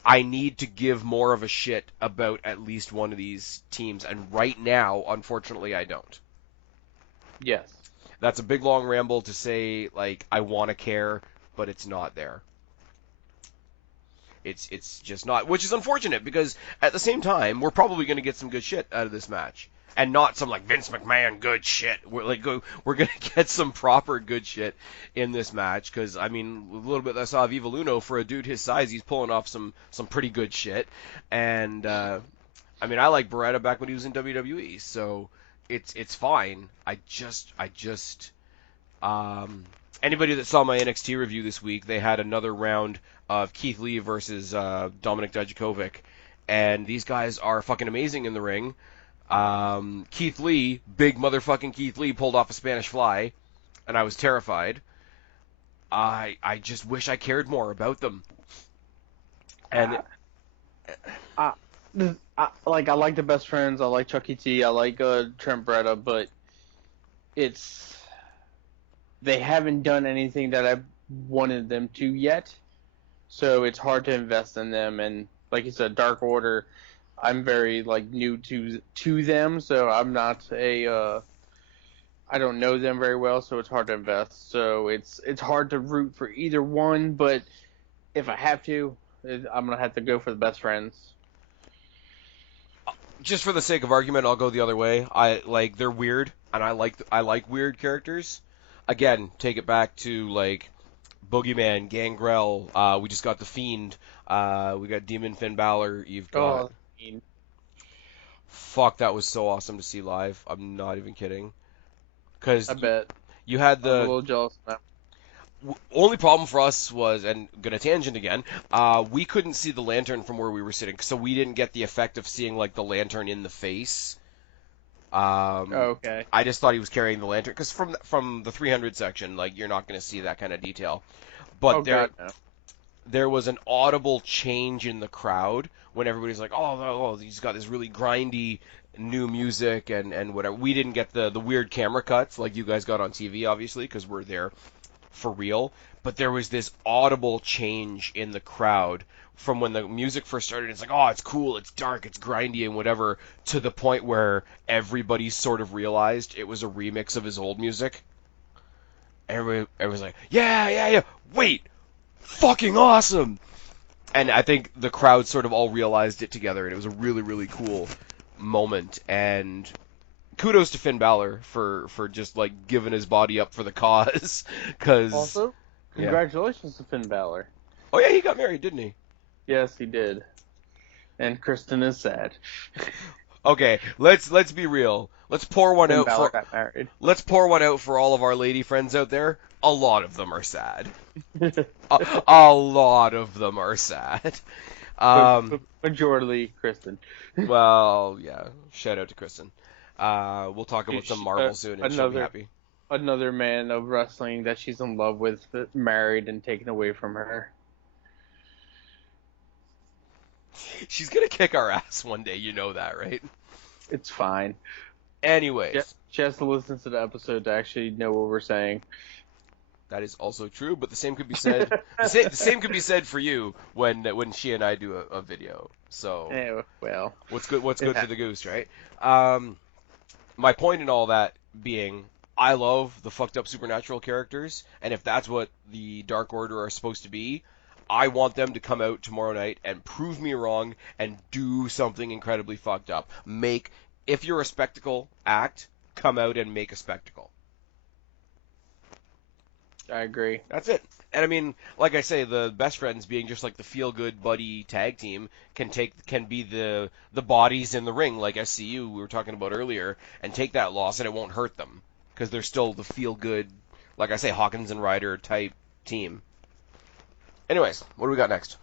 I need to give more of a shit about at least one of these teams, and right now, unfortunately, I don't. Yes. That's a big long ramble to say like I want to care, but it's not there. It's just not, which is unfortunate because at the same time we're probably going to get some good shit out of this match, and not some like Vince McMahon good shit. We're going to get some proper good shit in this match because I mean a little bit I saw of Evil Uno for a dude his size, he's pulling off some pretty good shit, and I mean I like Beretta back when he was in WWE, so it's fine. Anybody that saw my NXT review this week, they had another round of Keith Lee versus Dominik Dijakovic, and these guys are fucking amazing in the ring. Keith Lee, big motherfucking Keith Lee, pulled off a Spanish Fly, and I was terrified. I just wish I cared more about them. And I, I like the Best Friends. I like Chucky T. I like Trent Beretta, but it's they haven't done anything that I wanted them to yet. So it's hard to invest in them. And like you said, Dark Order, I'm very like new to them, so I'm not I don't know them very well, so it's hard to invest. So it's hard to root for either one, but if I have to, I'm gonna have to go for the Best Friends. just for the sake of argument, I'll go the other way. They're weird, and I like weird characters. Again, take it back to like Boogeyman, Gangrel. We just got the Fiend. We got Demon Finn Balor. You've got Oh, I fuck. That was so awesome to see live. I'm not even kidding. Because bet. you had I'm a the little jealous now. only problem for us was, and gonna tangent again, we couldn't see the lantern from where we were sitting, so we didn't get the effect of seeing like the lantern in the face. Oh, okay. I just thought he was carrying the lantern because from the 300 section, like you're not gonna see that kind of detail. Oh But God, no. there was an audible change in the crowd when everybody's like, oh, he's got this really grindy new music and whatever. We didn't get the weird camera cuts like you guys got on TV, obviously, because we're there for real. But there was this audible change in the crowd from when the music first started. It's like, oh, it's cool, it's dark, it's grindy, and whatever, to the point where everybody sort of realized it was a remix of his old music. Everybody was like, yeah, wait, fucking awesome! And I think the crowd sort of all realized it together, and it was a really, really cool moment. And kudos to Finn Balor for just like giving his body up for the cause. Cause Also, yeah. congratulations to Finn Balor. Oh yeah, he got married, didn't he? Yes, he did. And Kristen is sad. Okay, let's be real. Finn Balor got married. Let's pour one out for all of our lady friends out there. A lot of them are sad. A lot of them are sad. But majority Kristen. Well, yeah. Shout out to Kristen. We'll talk about some Marvel soon, and she'll be happy. Another man of wrestling that she's in love with, married and taken away from her. She's gonna kick our ass one day, you know that, right? It's fine. Anyways. She has to listen to the episode to actually know what we're saying. That is also true, but the same could be said. the same could be said for you when she and I do a video. So, well, what's good for the goose, right? My point in all that being, I love the fucked up supernatural characters, and if that's what the Dark Order are supposed to be, I want them to come out tomorrow night and prove me wrong and do something incredibly fucked up. If you're a spectacle act, come out and make a spectacle. I agree. That's it. And I mean, like I say, the best friends being just like the feel good buddy tag team can be the bodies in the ring, like SCU we were talking about earlier, and take that loss and it won't hurt them because they're still the feel good, like I say, Hawkins and Ryder type team. Anyways, what do we got next?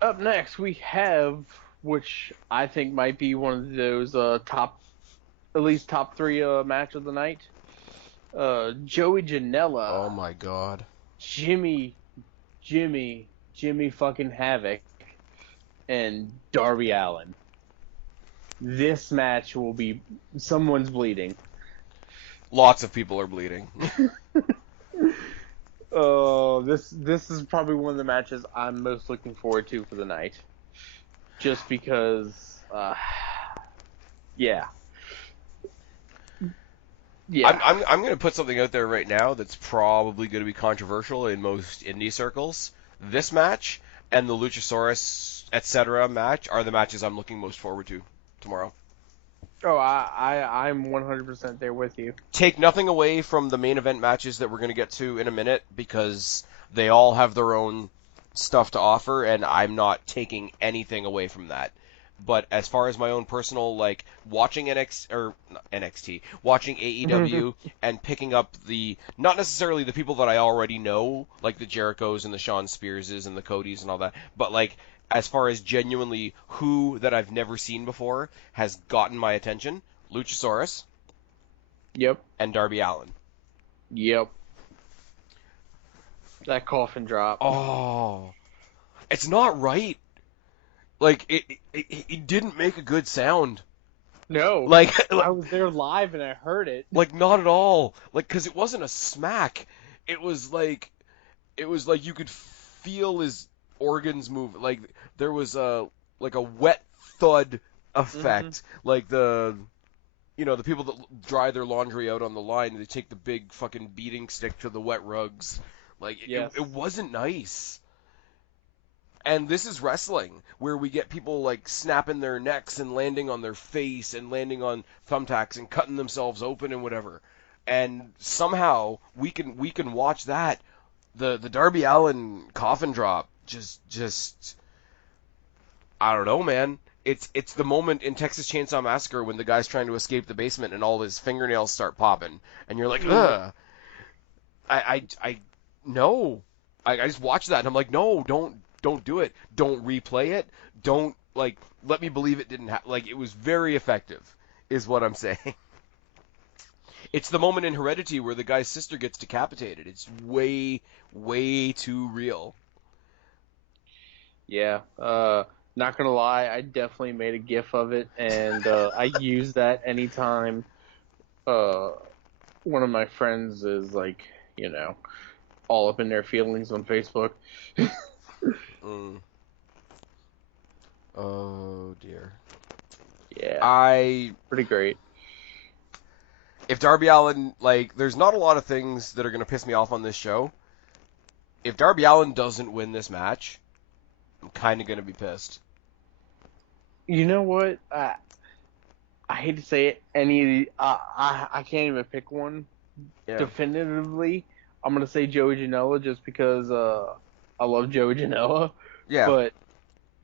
Up next we have, which I think might be one of those at least top three match of the night. Joey Janela. Oh my god. Jimmy fucking Havoc and Darby Allin. This match will be someone's bleeding. Lots of people are bleeding. Oh, this is probably one of the matches I'm most looking forward to for the night. Just because yeah. Yeah. I'm going to put something out there right now that's probably going to be controversial in most indie circles. This match and the Luchasaurus etc. match are the matches I'm looking most forward to tomorrow. Oh, I'm 100% there with you. Take nothing away from the main event matches that we're going to get to in a minute because they all have their own stuff to offer, and I'm not taking anything away from that. But as far as my own personal, like, watching watching AEW and picking up not necessarily the people that I already know, like the Jerichos and the Shawn Spearses and the Codys and all that, but, like, as far as genuinely who that I've never seen before has gotten my attention, Luchasaurus. Yep. And Darby Allin. Yep. That coffin drop. Oh. It's not right. Like, it didn't make a good sound. No. Like, I was there live and I heard it. Like, not at all. Like, because it wasn't a smack. It was like you could feel his organs move. Like, there was a wet thud effect. Mm-hmm. Like the people that dry their laundry out on the line, they take the big fucking beating stick to the wet rugs. Like, yes. It wasn't nice. And this is wrestling, where we get people, like, snapping their necks and landing on their face and landing on thumbtacks and cutting themselves open and whatever. And somehow we can watch that. The Darby Allin coffin drop just I don't know, man. It's the moment in Texas Chainsaw Massacre when the guy's trying to escape the basement and all his fingernails start popping, and you're like, ugh. I just watched that and I'm like, no, don't do it. Don't replay it. Don't, like, let me believe it didn't happen. Like, it was very effective, is what I'm saying. It's the moment in Heredity where the guy's sister gets decapitated. It's way, way too real. Yeah. Not gonna lie, I definitely made a GIF of it, and I use that anytime one of my friends is, like, all up in their feelings on Facebook. Oh dear. Yeah. Pretty great. If Darby Allin, like, there's not a lot of things that are going to piss me off on this show. If Darby Allin doesn't win this match, I'm kind of going to be pissed. You know what? I hate to say it, I can't even pick one Yeah. definitively. I'm gonna say Joey Janela just because I love Joey Janela, Yeah. but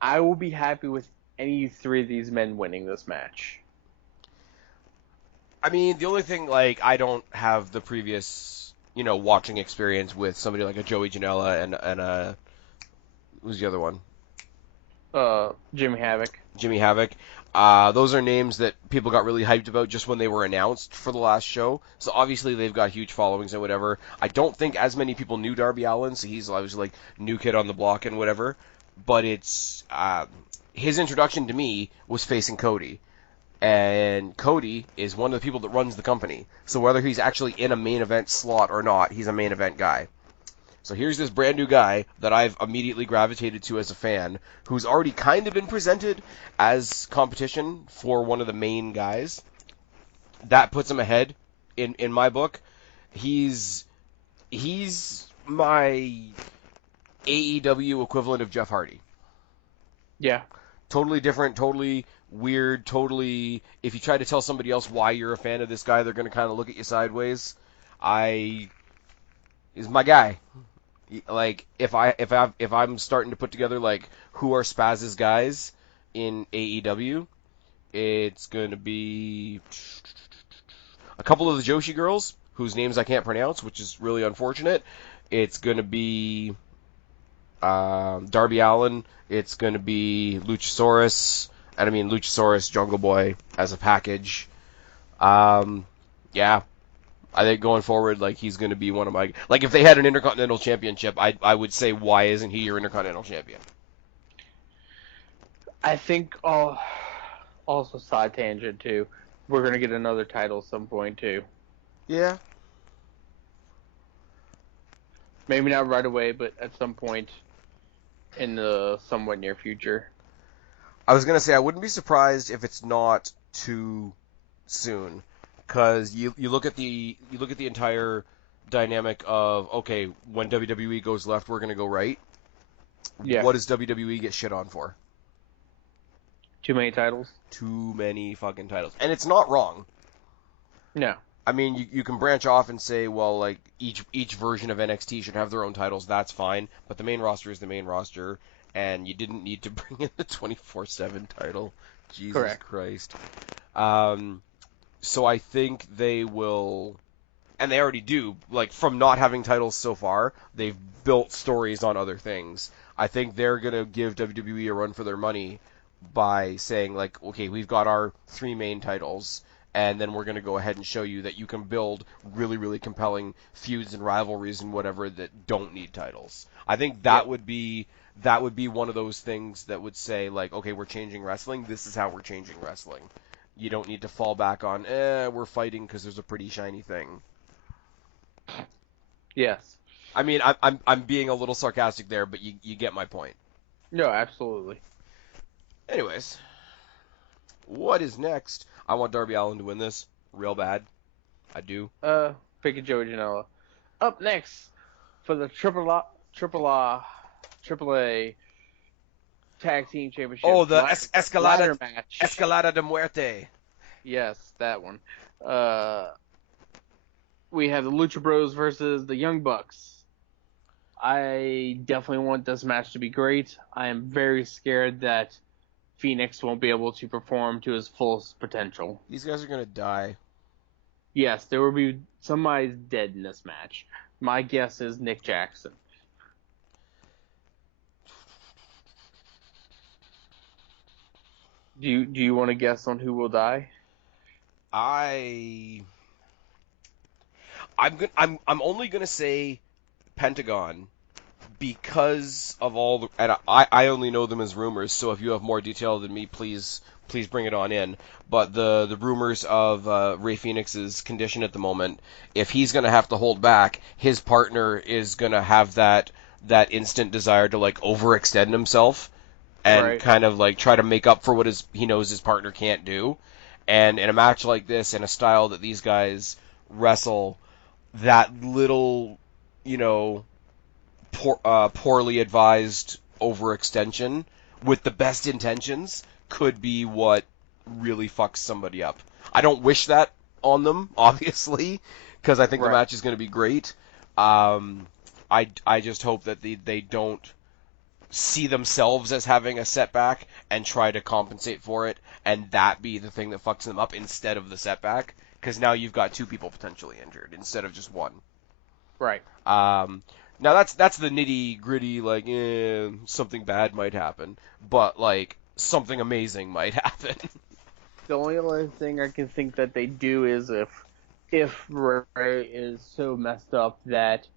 I will be happy with any three of these men winning this match. I mean, the only thing, like, I don't have the previous, watching experience with somebody like a Joey Janela and who's the other one? Jimmy Havoc. Jimmy Havoc. Those are names that people got really hyped about just when they were announced for the last show. So obviously they've got huge followings and whatever. I don't think as many people knew Darby Allin, so he's obviously like new kid on the block and whatever. But it's his introduction to me was facing Cody, and Cody is one of the people that runs the company. So whether he's actually in a main event slot or not, he's a main event guy. So here's this brand new guy that I've immediately gravitated to as a fan, who's already kind of been presented as competition for one of the main guys. That puts him ahead in my book. He's my AEW equivalent of Jeff Hardy. Yeah. Totally different, totally weird, totally. If you try to tell somebody else why you're a fan of this guy, they're going to kind of look at you sideways. He's my guy. Like if I'm starting to put together like who are Spaz's guys in AEW, it's gonna be a couple of the Joshi girls whose names I can't pronounce, which is really unfortunate. It's gonna be Darby Allin. It's gonna be Luchasaurus, and I mean Luchasaurus, Jungle Boy as a package. Yeah, I think going forward, like he's going to be one of my like if they had an Intercontinental Championship, I would say why isn't he your Intercontinental Champion? I think also side tangent too. We're gonna get another title at some point too. Yeah. Maybe not right away, but at some point in the somewhat near future. I was going to say I wouldn't be surprised if it's not too soon, because you look at the entire dynamic of okay, when WWE goes left, we're going to go right. Yeah. What does WWE get shit on for? Too many titles? Too many fucking titles, and it's not wrong. No. I mean, you can branch off and say, well, like each version of NXT should have their own titles. That's fine, but the main roster is the main roster, and you didn't need to bring in the 24/7 title. Jesus Correct. Christ. So I think they will, and they already do. Like from not having titles so far, they've built stories on other things. I think they're gonna give WWE a run for their money by saying like, okay, we've got our three main titles, and then we're going to go ahead and show you that you can build really, really compelling feuds and rivalries and whatever that don't need titles. I think that would be one of those things that would say like, okay, we're changing wrestling. This is how we're changing wrestling. You don't need to fall back on, we're fighting because there's a pretty shiny thing. Yes. I mean, I'm being a little sarcastic there, but you get my point. No, absolutely. Anyways, what is next? I want Darby Allin to win this real bad. I do. Pick a Joey Janela. Up next for the Triple A Tag Team Championship. Oh, the ladder match. Escalada de Muerte. Yes, that one. We have the Lucha Bros versus the Young Bucks. I definitely want this match to be great. I am very scared that Phoenix won't be able to perform to his fullest potential. These guys are gonna die. Yes, there will be somebody's dead in this match. My guess is Nick Jackson. Do you want to guess on who will die? I'm only gonna say Pentagon because of all the, and I only know them as rumors. So if you have more detail than me, please bring it on in. But the rumors of Rey Fenix's condition at the moment, if he's gonna have to hold back, his partner is gonna have that instant desire to like overextend himself and Right. kind of like try to make up for what he knows his partner can't do. And in a match like this, in a style that these guys wrestle, that little, poorly advised overextension with the best intentions could be what really fucks somebody up. I don't wish that on them, obviously, because I think the Right. match is going to be great. I just hope that they don't see themselves as having a setback and try to compensate for it, and that be the thing that fucks them up instead of the setback, because now you've got two people potentially injured instead of just one. Right. Now that's the nitty gritty, like, something bad might happen, but like something amazing might happen. The only other thing I can think that they do is if Ray is so messed up that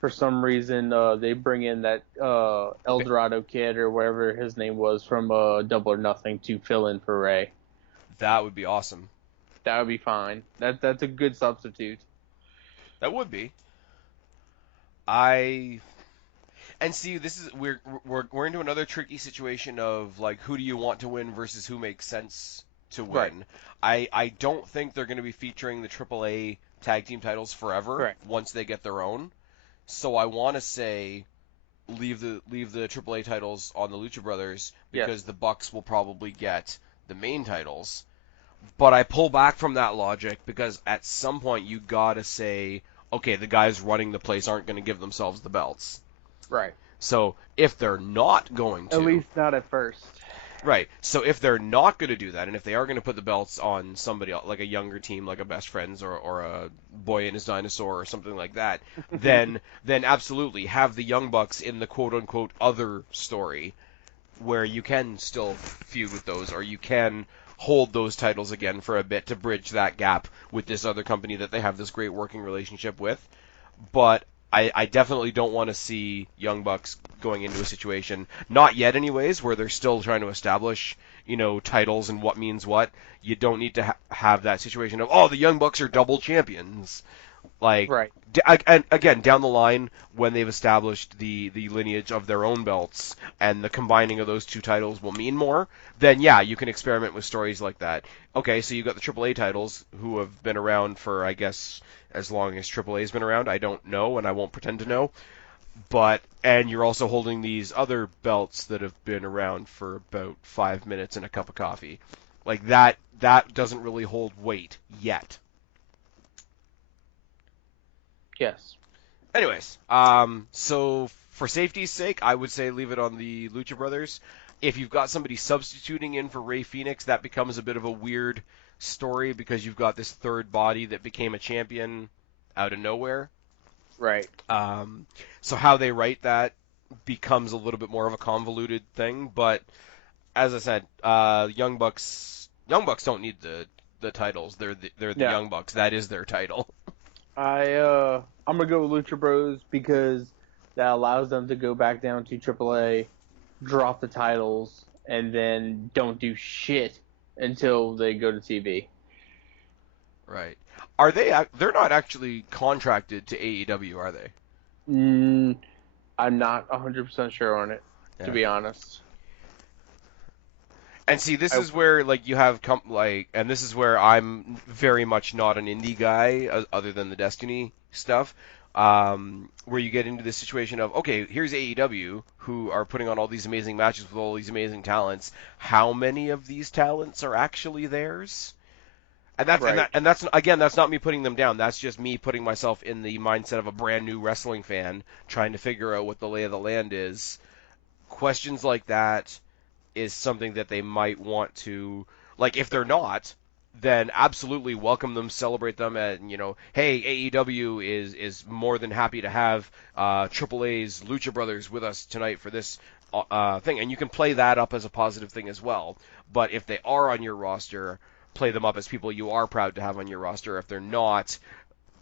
for some reason they bring in that El Dorado kid or whatever his name was from Double or Nothing to fill in for Ray. That would be awesome. That would be fine. That's a good substitute. That would be. I And see, this is we're into another tricky situation of like who do you want to win versus who makes sense to Right. win. I don't think they're going to be featuring the AAA tag team titles forever Correct. once they get their own. So I want to say leave the AAA titles on the Lucha Brothers Yes. because the Bucks will probably get the main titles. But I pull back from that logic because at some point you gotta say, okay, the guys running the place aren't going to give themselves the belts. Right. So if they're not going At to, least not at first. right? So if they're not going to do that, and if they are going to put the belts on somebody else, like a younger team, like a Best Friends or a Boy and His Dinosaur or something like that, then absolutely have the Young Bucks in the quote unquote other story, where you can still feud with those, or you can hold those titles again for a bit to bridge that gap with this other company that they have this great working relationship with. But I definitely don't want to see Young Bucks going into a situation, not yet anyways, where they're still trying to establish, titles and what means what. You don't need to have that situation of, oh, the Young Bucks are double champions. Like, Right. and again, down the line, when they've established the lineage of their own belts and the combining of those two titles will mean more, then yeah, you can experiment with stories like that. Okay, so you've got the AAA titles who have been around for, I guess, as long as AAA's been around. I don't know, and I won't pretend to know. And you're also holding these other belts that have been around for about 5 minutes and a cup of coffee. Like that doesn't really hold weight yet. Yes. Anyways, so for safety's sake, I would say leave it on the Lucha Brothers. If you've got somebody substituting in for Rey Fenix, that becomes a bit of a weird story because you've got this third body that became a champion out of nowhere. Right. So how they write that becomes a little bit more of a convoluted thing. But as I said, Young Bucks don't need the titles. They're the Yeah. Young Bucks. That is their title. I'm gonna go with Lucha Bros because that allows them to go back down to AAA, drop the titles, and then don't do shit until they go to TV. Right. Are they? They're not actually contracted to AEW, are they? Mm, I'm not 100% sure on it, to Yeah. be honest. And see, this I, is where like you have and this is where I'm very much not an indie guy, other than the Destiny stuff. Where you get into this situation of, okay, here's AEW who are putting on all these amazing matches with all these amazing talents. How many of these talents are actually theirs? right. And that's again, that's not me putting them down. That's just me putting myself in the mindset of a brand new wrestling fan trying to figure out what the lay of the land is. Questions like that is something that they might want to, like, if they're not, then absolutely welcome them, celebrate them, and hey, AEW is more than happy to have AAA's Lucha Brothers with us tonight for this thing, and you can play that up as a positive thing as well. But if they are on your roster, play them up as people you are proud to have on your roster. If they're not,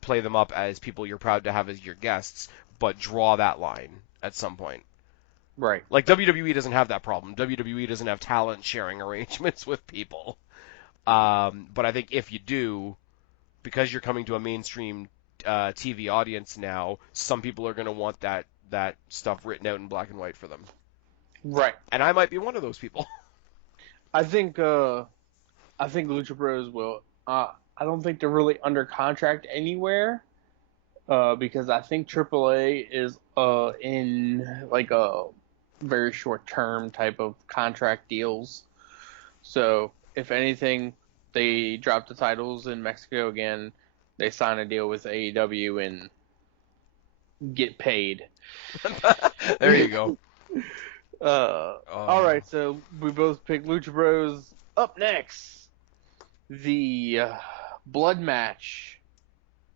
play them up as people you're proud to have as your guests, but draw that line at some point. Right. Like WWE doesn't have that problem. WWE doesn't have talent sharing arrangements with people. But I think if you do, because you're coming to a mainstream TV audience now, some people are going to want that stuff written out in black and white for them. Right. And I might be one of those people. I think Lucha Bros will. I don't think they're really under contract anywhere. Because I think AAA is in like a very short term type of contract deals. So if anything, they drop the titles in Mexico again. They sign a deal with AEW and get paid. There you go. All right, so we both picked Lucha Bros. Up next, the blood match: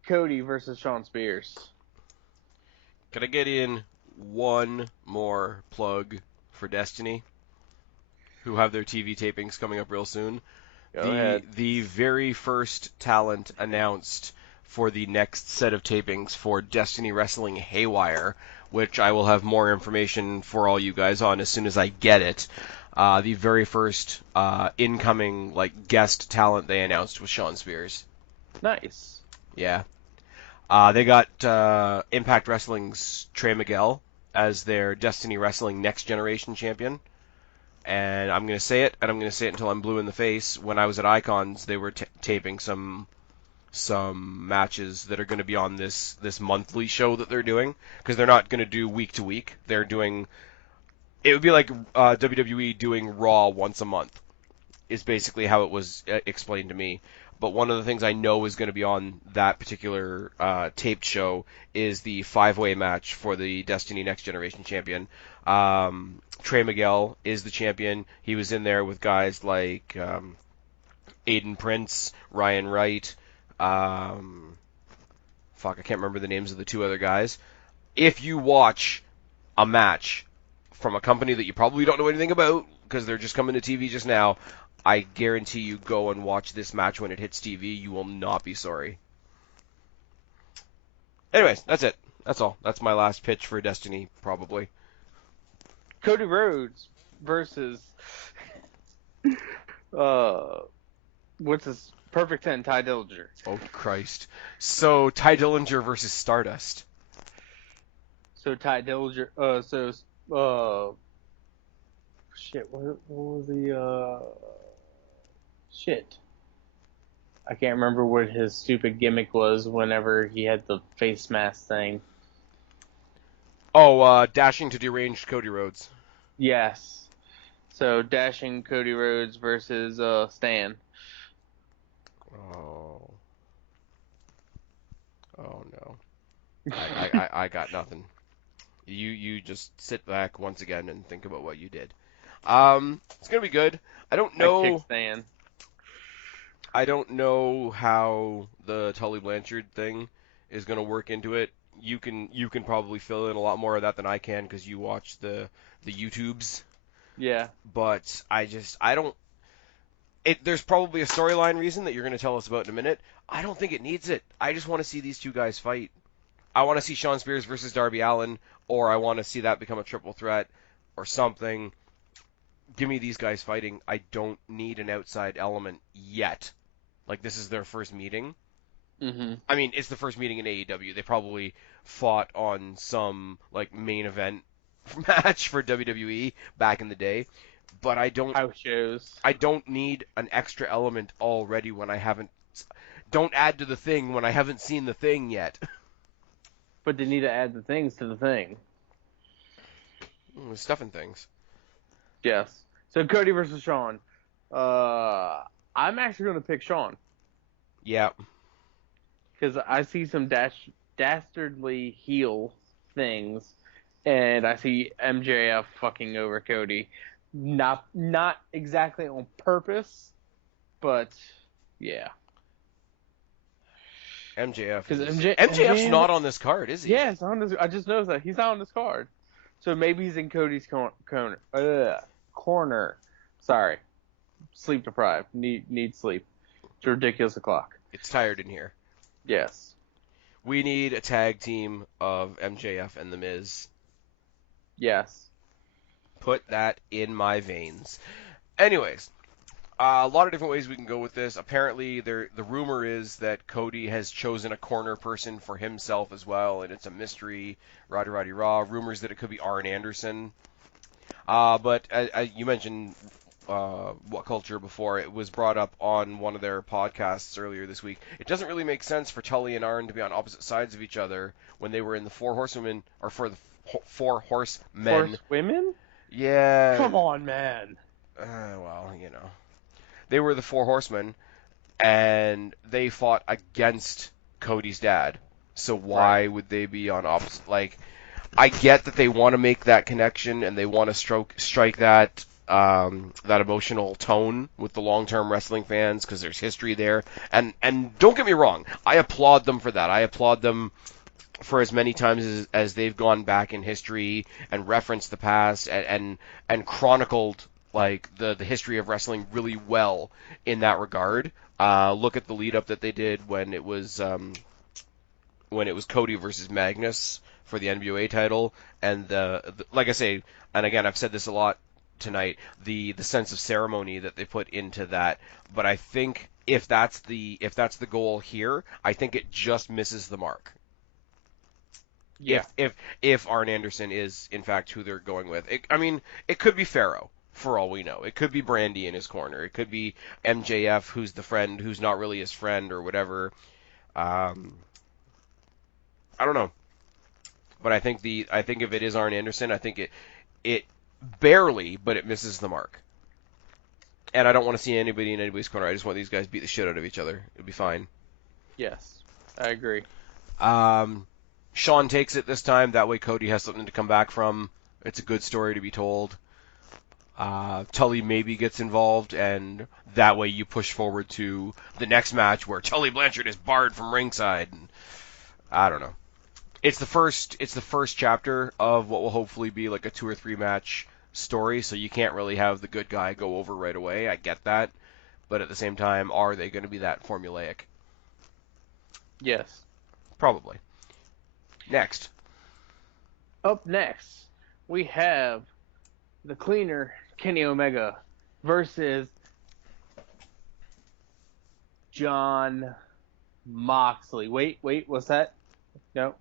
Cody versus Shawn Spears. Can I get in one more plug for Destiny, who have their TV tapings coming up real soon? Go The ahead. the very first talent announced for the next set of tapings for Destiny Wrestling Haywire, which I will have more information for all you guys on as soon as I get it. The very first incoming guest talent they announced was Shawn Spears. Nice. Yeah. They got Impact Wrestling's Trey Miguel as their Destiny Wrestling Next Generation champion. And I'm going to say it, and I'm going to say it until I'm blue in the face. When I was at Icons, they were taping some matches that are going to be on this monthly show that they're doing, because they're not going to do week to week. They're doing, it would be like WWE doing Raw once a month, is basically how it was explained to me. But one of the things I know is going to be on that particular taped show is the five-way match for the Destiny Next Generation champion. Trey Miguel is the champion. He was in there with guys like Aiden Prince, Ryan Wright. Fuck, I can't remember the names of the two other guys. If you watch a match from a company that you probably don't know anything about because they're just coming to TV just now, I guarantee you go and watch this match when it hits TV. You will not be sorry. Anyways, that's it. That's all. That's my last pitch for Destiny, probably. Cody Rhodes versus uh, what's his Perfect 10, Ty Dillinger. Oh, Christ. So, Ty Dillinger versus Stardust. So Ty Dillinger, shit, what was the, shit. I can't remember what his stupid gimmick was whenever he had the face mask thing. Oh, dashing to deranged Cody Rhodes. Yes. So Dashing Cody Rhodes versus Stan. Oh. Oh, no. I got nothing. You just sit back once again and think about what you did. It's gonna be good. I don't I kick know. Stan. I don't know how the Tully Blanchard thing is gonna work into it. You can probably fill in a lot more of that than I can because you watch the YouTubes. Yeah. But I don't. There's probably a storyline reason that you're gonna tell us about in a minute. I don't think it needs it. I just want to see these two guys fight. I want to see Shawn Spears versus Darby Allin, or I want to see that become a triple threat or something. Give me these guys fighting. I don't need an outside element yet. Like, this is their first meeting. Mm-hmm. I mean, it's the first meeting in AEW. They probably fought on some, main event match for WWE back in the day. But House shows. I don't need an extra element already when I haven't. Don't add to the thing when I haven't seen the thing yet. But they need to add the things to the thing. Stuff and things. Yes. So Cody versus Shawn. I'm actually going to pick Shawn. Yeah. Because I see some dastardly heel things, and I see MJF fucking over Cody. Not exactly on purpose, but yeah. MJF Because is. MJF's MJF's not on this card, is he? Yes, I just noticed that he's not on this card. So maybe he's in Cody's corner. Sorry, sleep deprived. Need sleep. It's a ridiculous o'clock. It's tired in here. Yes. We need a tag team of MJF and The Miz. Yes. Put that in my veins. Anyways, a lot of different ways we can go with this. Apparently, the rumor is that Cody has chosen a corner person for himself as well, and it's a mystery. Roddy Roddy Raw. Rumors that it could be Arn Anderson. But you mentioned What Culture before. It was brought up on one of their podcasts earlier this week. It doesn't really make sense for Tully and Arn to be on opposite sides of each other when they were in the Four Horsewomen, or for the Four Horsemen. Horse women? Yeah. Come on, man. Well, you know. They were the Four Horsemen, and they fought against Cody's dad. So Right. why would they be on opposite? Like, I get that they want to make that connection and they want to strike that that emotional tone with the long-term wrestling fans because there's history there. And don't get me wrong, I applaud them for that. I applaud them for as many times as they've gone back in history and referenced the past and chronicled like the history of wrestling really well in that regard. Look at the lead up that they did when it was Cody versus Magnus for the NWA title, and like I say, and again I've said this a lot tonight, the sense of ceremony that they put into that. But I think if that's the goal here, I think it just misses the mark. Yeah. If Arn Anderson is in fact who they're going with, I mean, it could be Pharaoh for all we know. It could be Brandy in his corner. It could be MJF, who's the friend, who's not really his friend or whatever. Um, I don't know. But I think if it is Arn Anderson, I think it barely, but it misses the mark. And I don't want to see anybody in anybody's corner. I just want these guys beat the shit out of each other. It'll be fine. Yes. I agree. Sean takes it this time. That way Cody has something to come back from. It's a good story to be told. Tully maybe gets involved, and that way you push forward to the next match where Tully Blanchard is barred from ringside. And I don't know. It's the first chapter of what will hopefully be like a 2 or 3 match story, so you can't really have the good guy go over right away. I get that, but at the same time, are they going to be that formulaic? Yes. Probably. Next. Up next, we have the cleaner Kenny Omega versus John Moxley. Wait, what's that? No,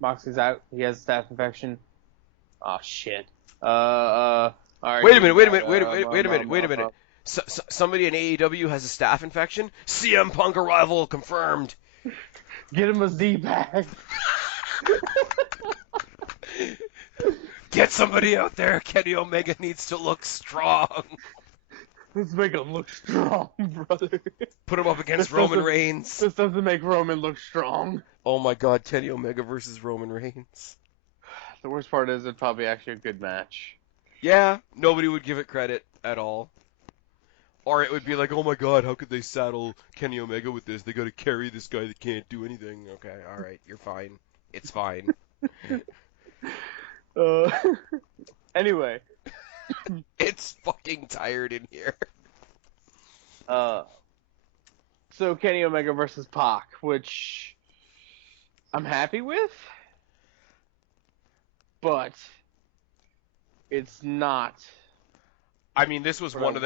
Moxley's out. He has a staph infection. Oh shit. All right. Wait a minute. Somebody in AEW has a staph infection? CM Punk arrival confirmed. Get him a Z-Pack. Get somebody out there. Kenny Omega needs to look strong. Let's make him look strong, brother. Put him up against Roman Reigns. This doesn't make Roman look strong. Oh my god, Kenny Omega versus Roman Reigns. The worst part is it's probably actually a good match. Yeah, nobody would give it credit at all. Or it would be like, oh my god, how could they saddle Kenny Omega with this? They gotta carry this guy that can't do anything. Okay, alright, you're fine. It's fine. Anyway. It's fucking tired in here. So Kenny Omega versus Pac, which I'm happy with, but it's not. I mean, this was one of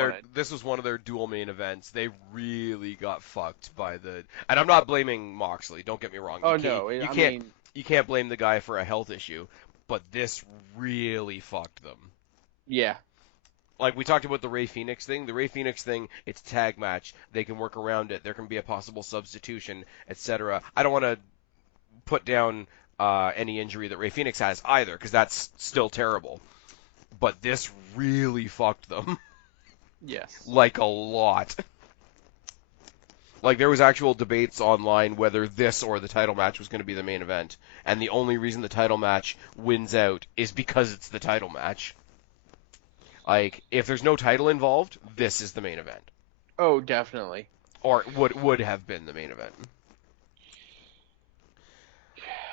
their dual main events. They really got fucked by the. And I'm not blaming Moxley. Don't get me wrong. You can't blame the guy for a health issue, but this really fucked them. Yeah. Like we talked about the Rey Fenix thing. The Rey Fenix thing, it's a tag match. They can work around it. There can be a possible substitution, etc. I don't want to put down any injury that Rey Fenix has either, because that's still terrible. But this really fucked them. Yes. Like a lot. Like there was actual debates online whether this or the title match was going to be the main event, and the only reason the title match wins out is because it's the title match. Like if there's no title involved, this is the main event. Oh, definitely. Or would have been the main event.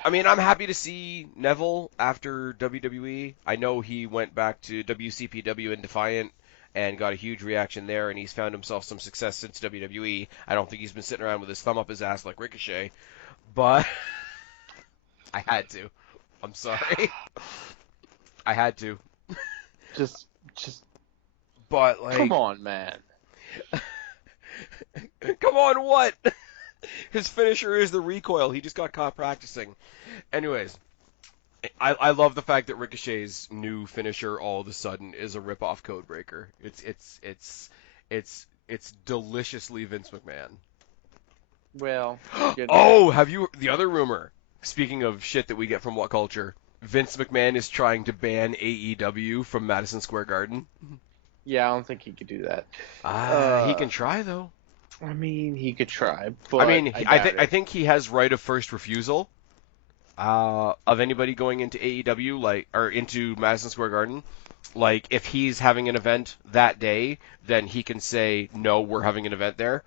I mean, I'm happy to see Neville after WWE. I know he went back to WCPW in Defiant and got a huge reaction there, and he's found himself some success since WWE. I don't think he's been sitting around with his thumb up his ass like Ricochet, but I had to. I'm sorry. I had to. Just. But like, come on, man. Come on, what? His finisher is the recoil. He just got caught practicing. Anyways, I love the fact that Ricochet's new finisher all of a sudden is a rip-off Codebreaker. It's deliciously Vince McMahon. Well, oh, have you the other rumor? Speaking of shit that we get from What Culture, Vince McMahon is trying to ban AEW from Madison Square Garden. Yeah, I don't think he could do that. He can try though. I mean, he could try, I but mean, I I doubt think I it. think he has right of first refusal of anybody going into AEW or into Madison Square Garden. Like if he's having an event that day, then he can say no, we're having an event there.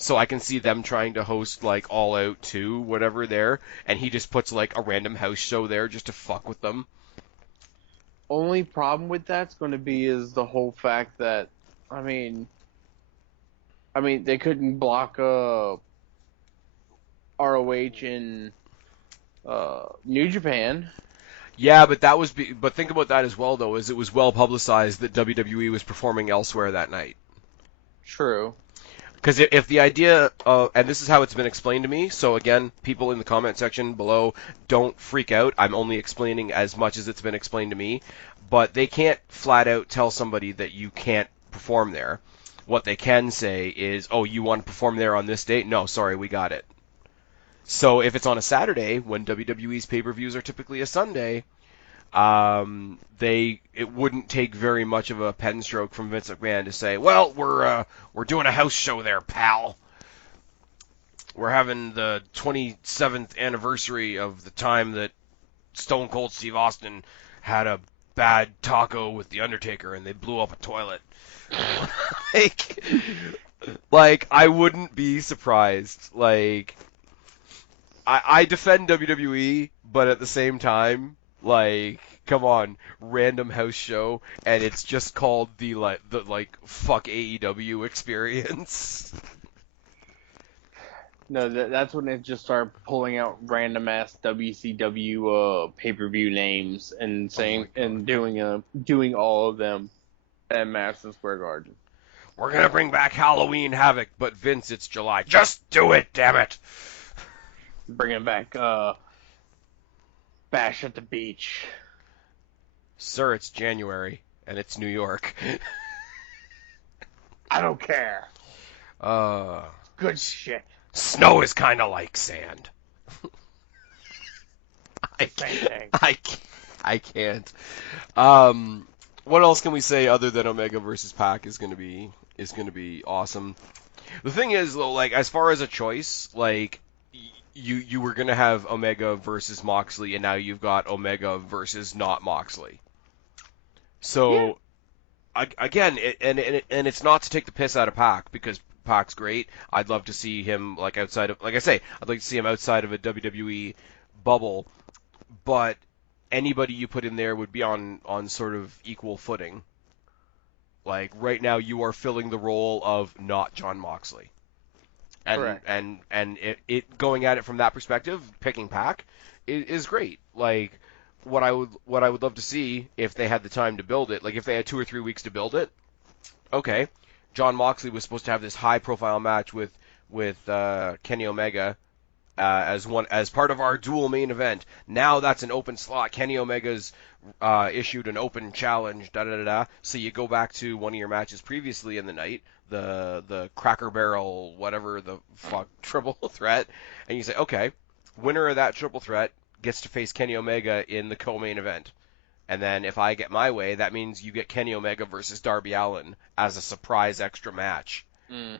So I can see them trying to host like All Out 2, whatever there, and he just puts like a random house show there just to fuck with them. Only problem with that's going to be is the whole fact that, I mean, they couldn't block ROH in New Japan. Yeah, but but think about that as well though, is it was well publicized that WWE was performing elsewhere that night. True. Because if the idea, and this is how it's been explained to me, so again, people in the comment section below, don't freak out. I'm only explaining as much as it's been explained to me. But they can't flat out tell somebody that you can't perform there. What they can say is, oh, you want to perform there on this date? No, sorry, we got it. So if it's on a Saturday, when WWE's pay-per-views are typically a Sunday, it wouldn't take very much of a pen stroke from Vince McMahon to say, well, we're doing a house show there, pal. We're having the 27th anniversary of the time that Stone Cold Steve Austin had a bad taco with the Undertaker and they blew up a toilet. like, like I wouldn't be surprised. Like I defend WWE, but at the same time, like, come on, random house show, and it's just called the fuck AEW experience. No, that's when they just start pulling out random ass WCW pay-per-view names and Oh my saying god. and doing all of them at Madison Square Garden. We're gonna bring back Halloween Havoc, but Vince, it's July. Just do it, damn it! Bringing back Bash at the Beach. Sir, it's January, and it's New York. I don't care. uh, Good shit. Snow is kind of like sand. I Same can't. thing. I can't. Um, what else can we say other than Omega versus Pac is gonna be awesome? The thing is though, like as far as a choice, like you were gonna have Omega versus Moxley, and now you've got Omega versus not Moxley. Yeah. So again, and it's not to take the piss out of Pac because Pac's great. I'd love to see him like outside of, like I say, I'd like to see him outside of a WWE bubble, but anybody you put in there would be on sort of equal footing. Like right now, you are filling the role of not John Moxley, and Correct. it going at it from that perspective, picking Pac is great. Like what I would love to see if they had the time to build it, like if they had 2 or 3 weeks to build it. Okay, John Moxley was supposed to have this high profile match with Kenny Omega as part of our dual main event. Now that's an open slot. Kenny Omega's issued an open challenge. Da da da da. So you go back to one of your matches previously in the night, the Cracker Barrel whatever the fuck triple threat, and you say, okay, winner of that triple threat gets to face Kenny Omega in the co-main event. And then if I get my way, that means you get Kenny Omega versus Darby Allin as a surprise extra match. Mm,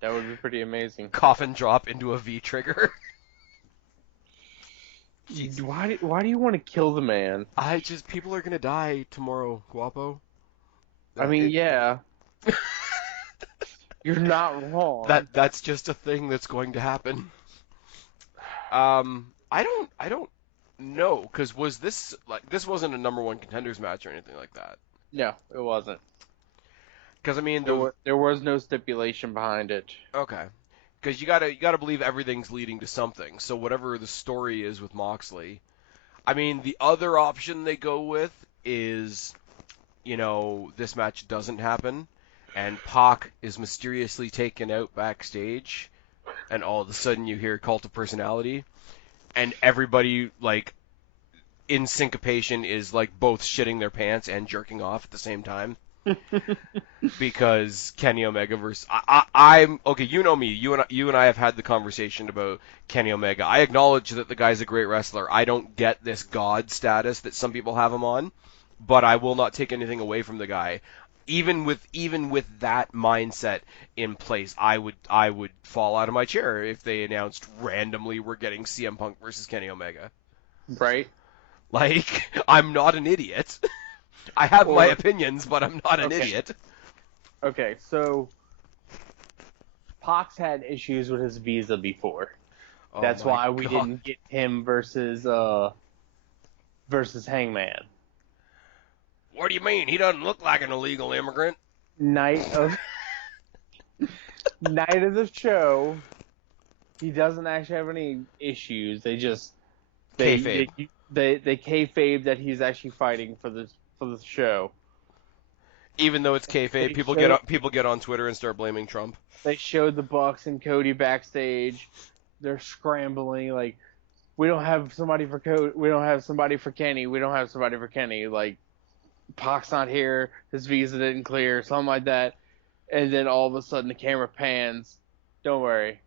that would be pretty amazing. Coffin drop into a V trigger. Why do you want to kill the man? People are gonna die tomorrow, Guapo. I mean, yeah, you're not wrong. That's just a thing that's going to happen. I don't know, because this wasn't a number one contenders match or anything like that. No, it wasn't. Because I mean There was no stipulation behind it. okay, because you gotta believe everything's leading to something. So whatever the story is with Moxley, I mean the other option they go with is, this match doesn't happen, and Pac is mysteriously taken out backstage, and all of a sudden you hear Cult of Personality, and everybody like in syncopation is like both shitting their pants and jerking off at the same time because Kenny Omega versus I'm okay. You know me. You and I have had the conversation about Kenny Omega. I acknowledge that the guy's a great wrestler. I don't get this god status that some people have him on, but I will not take anything away from the guy. Even with that mindset in place, I would fall out of my chair if they announced randomly we're getting CM Punk versus Kenny Omega. Right? Like, I'm not an idiot. I have my Or opinions, but I'm not an okay, idiot. okay. So Pox had issues with his visa before. Oh That's my why we god. didn't get him versus Hangman. What do you mean? He doesn't look like an illegal immigrant. Night of night of the show, he doesn't actually have any issues. They just Kayfabe. they kayfabe that he's actually fighting for the show. Even though it's kayfabe, They people get on Twitter and start blaming Trump. They showed the Bucks and Cody backstage. They're scrambling like, we don't have somebody for Cody. We don't have somebody for Kenny. We don't have somebody for Kenny. Like, Pac's not here. His visa didn't clear. Something like that. And then all of a sudden the camera pans. Don't worry,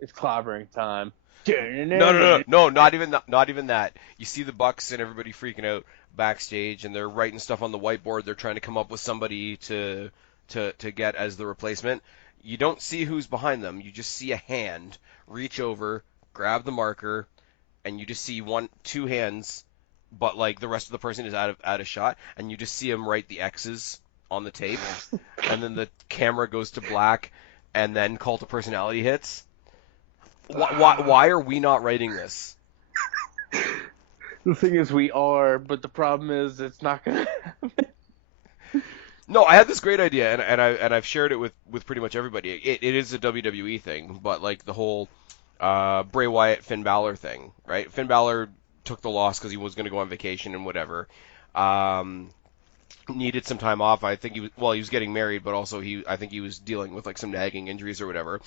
it's clobbering time. No, not even that. You see the Bucks and everybody freaking out backstage, and they're writing stuff on the whiteboard. They're trying to come up with somebody to get as the replacement. You don't see who's behind them. You just see a hand reach over, grab the marker, and you just see two hands, but like the rest of the person is out of shot, and you just see him write the X's on the tape, and then the camera goes to black, and then Cult of Personality hits. Why are we not writing this? The thing is, we are, but the problem is, it's not gonna happen. No, I had this great idea, and I've shared it with pretty much everybody. It is a WWE thing, but like the whole Bray Wyatt Finn Balor thing, right? Finn Balor took the loss because he was going to go on vacation and whatever. Needed some time off. I think he was getting married, but also I think he was dealing with like some nagging injuries or whatever.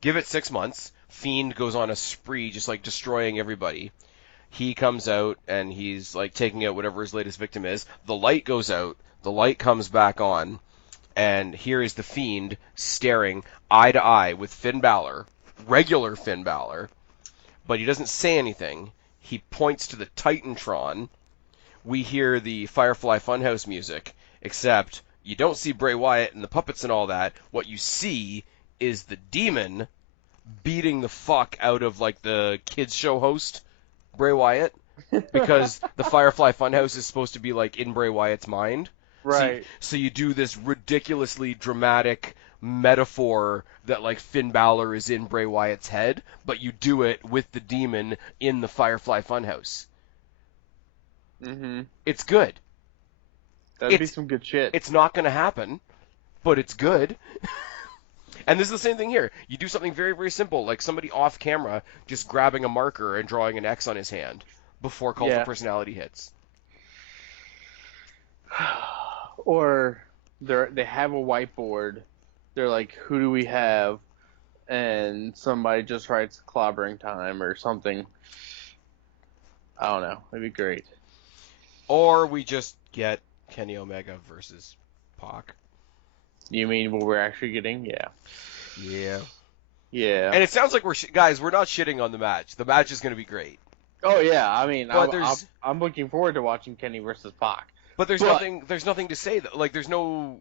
Give it 6 months. Fiend goes on a spree, just like destroying everybody. He comes out and he's like taking out whatever his latest victim is. The light goes out. The light comes back on, and here is the Fiend staring eye to eye with Finn Balor, regular Finn Balor, but he doesn't say anything. He points to the Titantron. We hear the Firefly Funhouse music, except you don't see Bray Wyatt and the puppets and all that. What you see is the demon beating the fuck out of like the kids show host Bray Wyatt, because the Firefly Funhouse is supposed to be like in Bray Wyatt's mind. Right. So you do this ridiculously dramatic metaphor that like Finn Balor is in Bray Wyatt's head, but you do it with the demon in the Firefly Funhouse. Mm-hmm. It's good. That'd be some good shit. It's not going to happen, but it's good. And this is the same thing here. You do something very, very simple, like somebody off camera just grabbing a marker and drawing an X on his hand before Cult of Personality hits. Or they have a whiteboard. They're like, who do we have? And somebody just writes clobbering time or something. I don't know. It'd be great. Or we just get Kenny Omega versus Pac. You mean what we're actually getting? Yeah. Yeah. Yeah. And it sounds like we're not shitting on the match. The match is going to be great. Oh yeah, I mean, But I'm looking forward to watching Kenny versus Pac. But there's nothing to say though. Like there's no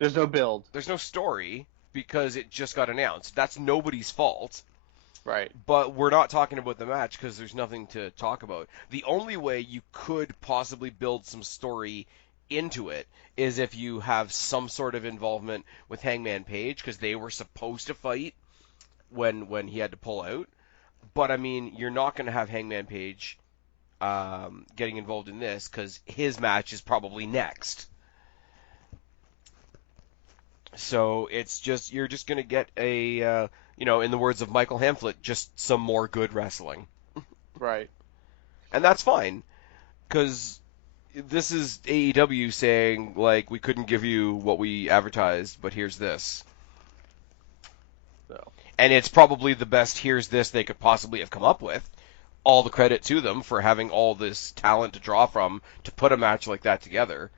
build. There's no story because it just got announced. That's nobody's fault. Right. But we're not talking about the match because there's nothing to talk about. The only way you could possibly build some story into it is if you have some sort of involvement with Hangman Page, because they were supposed to fight when he had to pull out. But I mean, you're not going to have Hangman Page getting involved in this because his match is probably next. So it's just you're just going to get a in the words of Michael Hamflett, just some more good wrestling. Right. And that's fine, because this is AEW saying, like, we couldn't give you what we advertised, but here's this. So. And it's probably the best here's this they could possibly have come up with. All the credit to them for having all this talent to draw from to put a match like that together.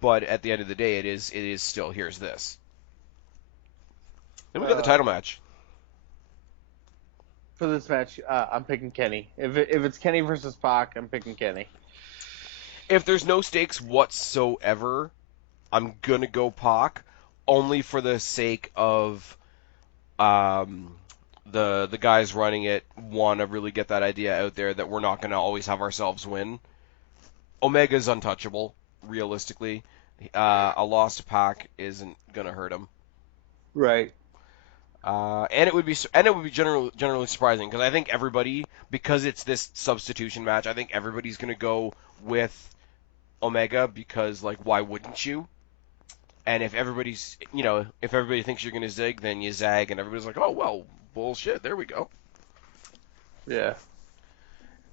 But at the end of the day, it is still here's this. Then we got the title match. For this match, I'm picking Kenny. If it's Kenny versus Pac, I'm picking Kenny. If there's no stakes whatsoever, I'm gonna go Pac, only for the sake of um, the guys running it want to really get that idea out there that we're not gonna always have ourselves win. Omega's untouchable, realistically. A loss to Pac isn't gonna hurt him. Right. And it would be generally surprising because I think everybody, because it's this substitution match, I think everybody's gonna go with Omega because, like, why wouldn't you? And if everybody thinks you're gonna zig, then you zag, and everybody's like, oh well, bullshit. There we go. Yeah.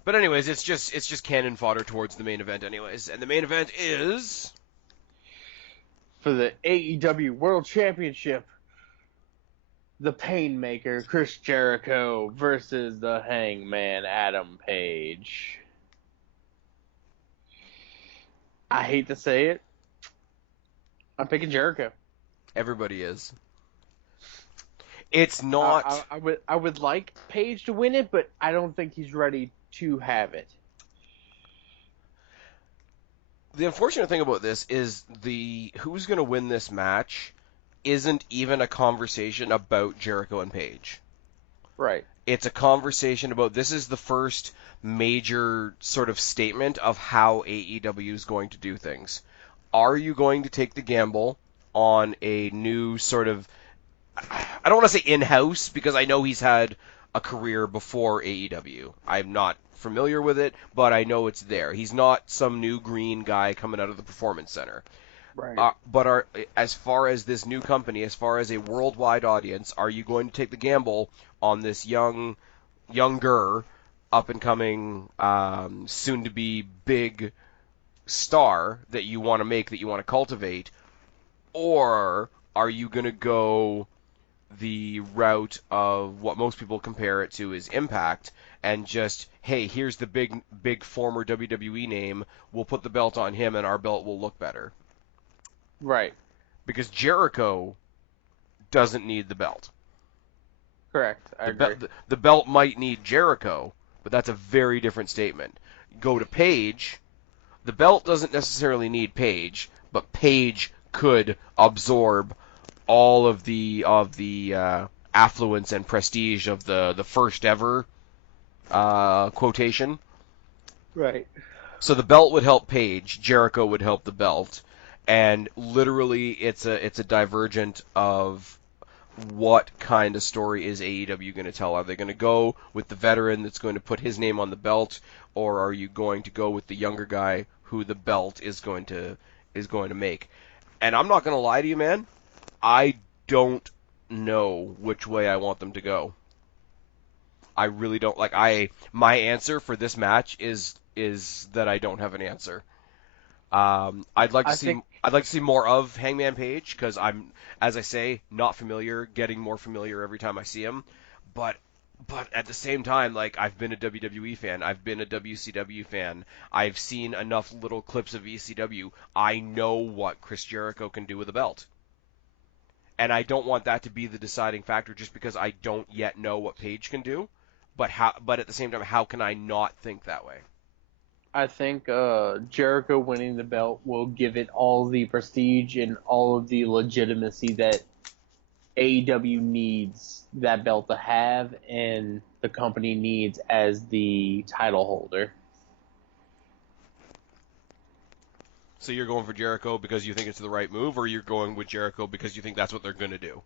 But anyways, it's just cannon fodder towards the main event, anyways, and the main event is For the AEW World Championship, the Painmaker Chris Jericho versus the Hangman Adam Page. I hate to say it, I'm picking Jericho. everybody is. It's not. I would like Page to win it, but I don't think he's ready to have it. The unfortunate thing about this is the who's going to win this match isn't even a conversation about Jericho and Page. Right. It's a conversation about this is the first major sort of statement of how AEW is going to do things. Are you going to take the gamble on a new sort of, I don't want to say in-house because I know he's had a career before AEW. I'm not familiar with it, but I know it's there. He's not some new green guy coming out of the Performance Center. Right. As far as this new company, as far as a worldwide audience, are you going to take the gamble on this younger, up and coming, soon to be big star that you want to make, that you want to cultivate, or are you going to go the route of what most people compare it to is Impact and just, hey, here's the big former WWE name, we'll put the belt on him and our belt will look better. Right. Because Jericho doesn't need the belt. Correct. I agree. The belt might need Jericho, but that's a very different statement. Go to Page, the belt doesn't necessarily need Page, but Page could absorb all of the affluence and prestige of the first ever quotation. Right. So the belt would help Page, Jericho would help the belt, and literally it's a divergent of what kind of story is AEW going to tell? Are they going to go with the veteran that's going to put his name on the belt, or are you going to go with the younger guy who the belt is going to make? And I'm not going to lie to you, man. I don't know which way I want them to go. I really don't. My answer for this match is that I don't have an answer. I'd like to see more of Hangman Page because I'm, as I say, not familiar. Getting more familiar every time I see him, but at the same time, like, I've been a WWE fan, I've been a WCW fan, I've seen enough little clips of ECW. I know what Chris Jericho can do with a belt, and I don't want that to be the deciding factor just because I don't yet know what Page can do. But at the same time, how can I not think that way? I think Jericho winning the belt will give it all the prestige and all of the legitimacy that AEW needs that belt to have and the company needs as the title holder. So you're going for Jericho because you think it's the right move, or you're going with Jericho because you think that's what they're going to do?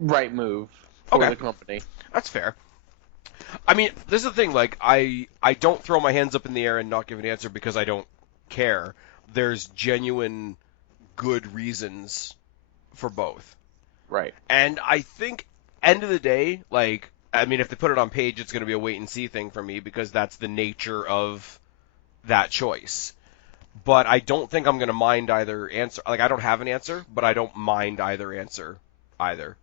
Right move for Okay. the company. That's fair. I mean, this is the thing, like, I don't throw my hands up in the air and not give an answer because I don't care. There's genuine good reasons for both. Right. And I think, end of the day, like, I mean, if they put it on Page, it's going to be a wait-and-see thing for me because that's the nature of that choice. But I don't think I'm going to mind either answer. Like, I don't have an answer, but I don't mind either answer either.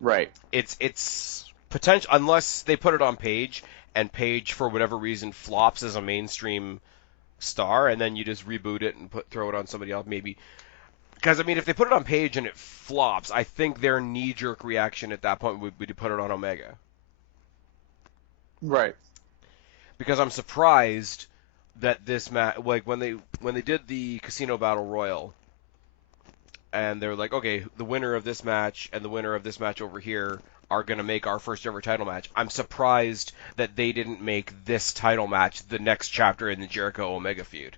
Right. It's potential, unless they put it on Page and Page for whatever reason flops as a mainstream star, and then you just reboot it and throw it on somebody else, maybe. Because I mean, if they put it on Page and it flops, I think their knee-jerk reaction at that point would be to put it on Omega. Right. Because I'm surprised that this match, like when they did the Casino Battle Royal, and they were like, okay, the winner of this match and the winner of this match over here are going to make our first ever title match. I'm surprised that they didn't make this title match the next chapter in the Jericho Omega feud.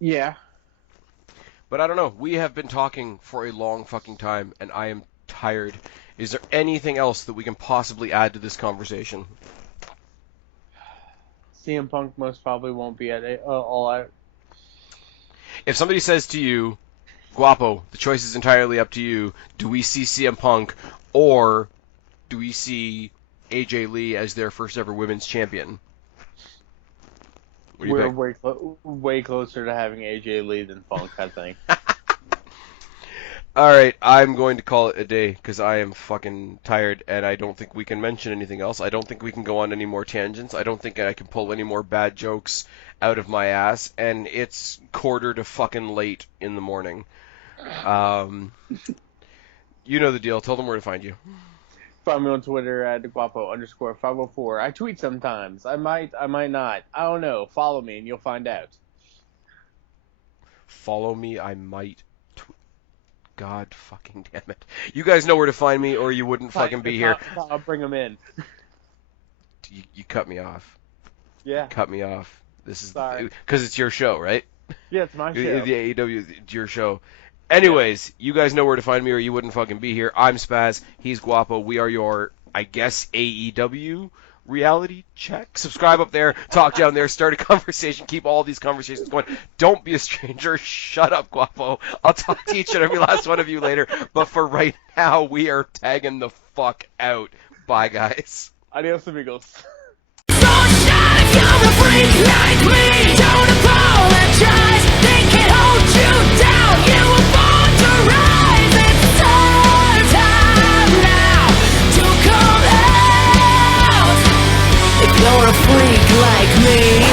Yeah. But I don't know. We have been talking for a long fucking time, and I am tired. Is there anything else that we can possibly add to this conversation? CM Punk most probably won't be at All Out. If somebody says to you, Guapo, the choice is entirely up to you. Do we see CM Punk, or do we see AJ Lee as their first ever women's champion? What do you We're think? way closer to having AJ Lee than Punk, I think. All right, I'm going to call it a day because I am fucking tired, and I don't think we can mention anything else. I don't think we can go on any more tangents. I don't think I can pull any more bad jokes out of my ass, and it's quarter to fucking late in the morning. You know the deal. Tell them where to find you. Find me on Twitter at guapo_504. I tweet sometimes. I might not. I don't know. Follow me and you'll find out. Follow me. I might. God fucking damn it. You guys know where to find me, or you wouldn't fucking be here. I'll bring them in. You cut me off. Yeah. Cut me off. This is Sorry. because it's your show, right? Yeah, it's my show. The AEW, it's your show. Anyways, you guys know where to find me, or you wouldn't fucking be here. I'm Spaz. He's Guapo. We are your, I guess, AEW reality check. Subscribe up there. Talk down there. Start a conversation. Keep all these conversations going. Don't be a stranger. Shut up, Guapo. I'll talk to each and every last one of you later. But for right now, we are tagging the fuck out. Bye, guys. Adios, amigos.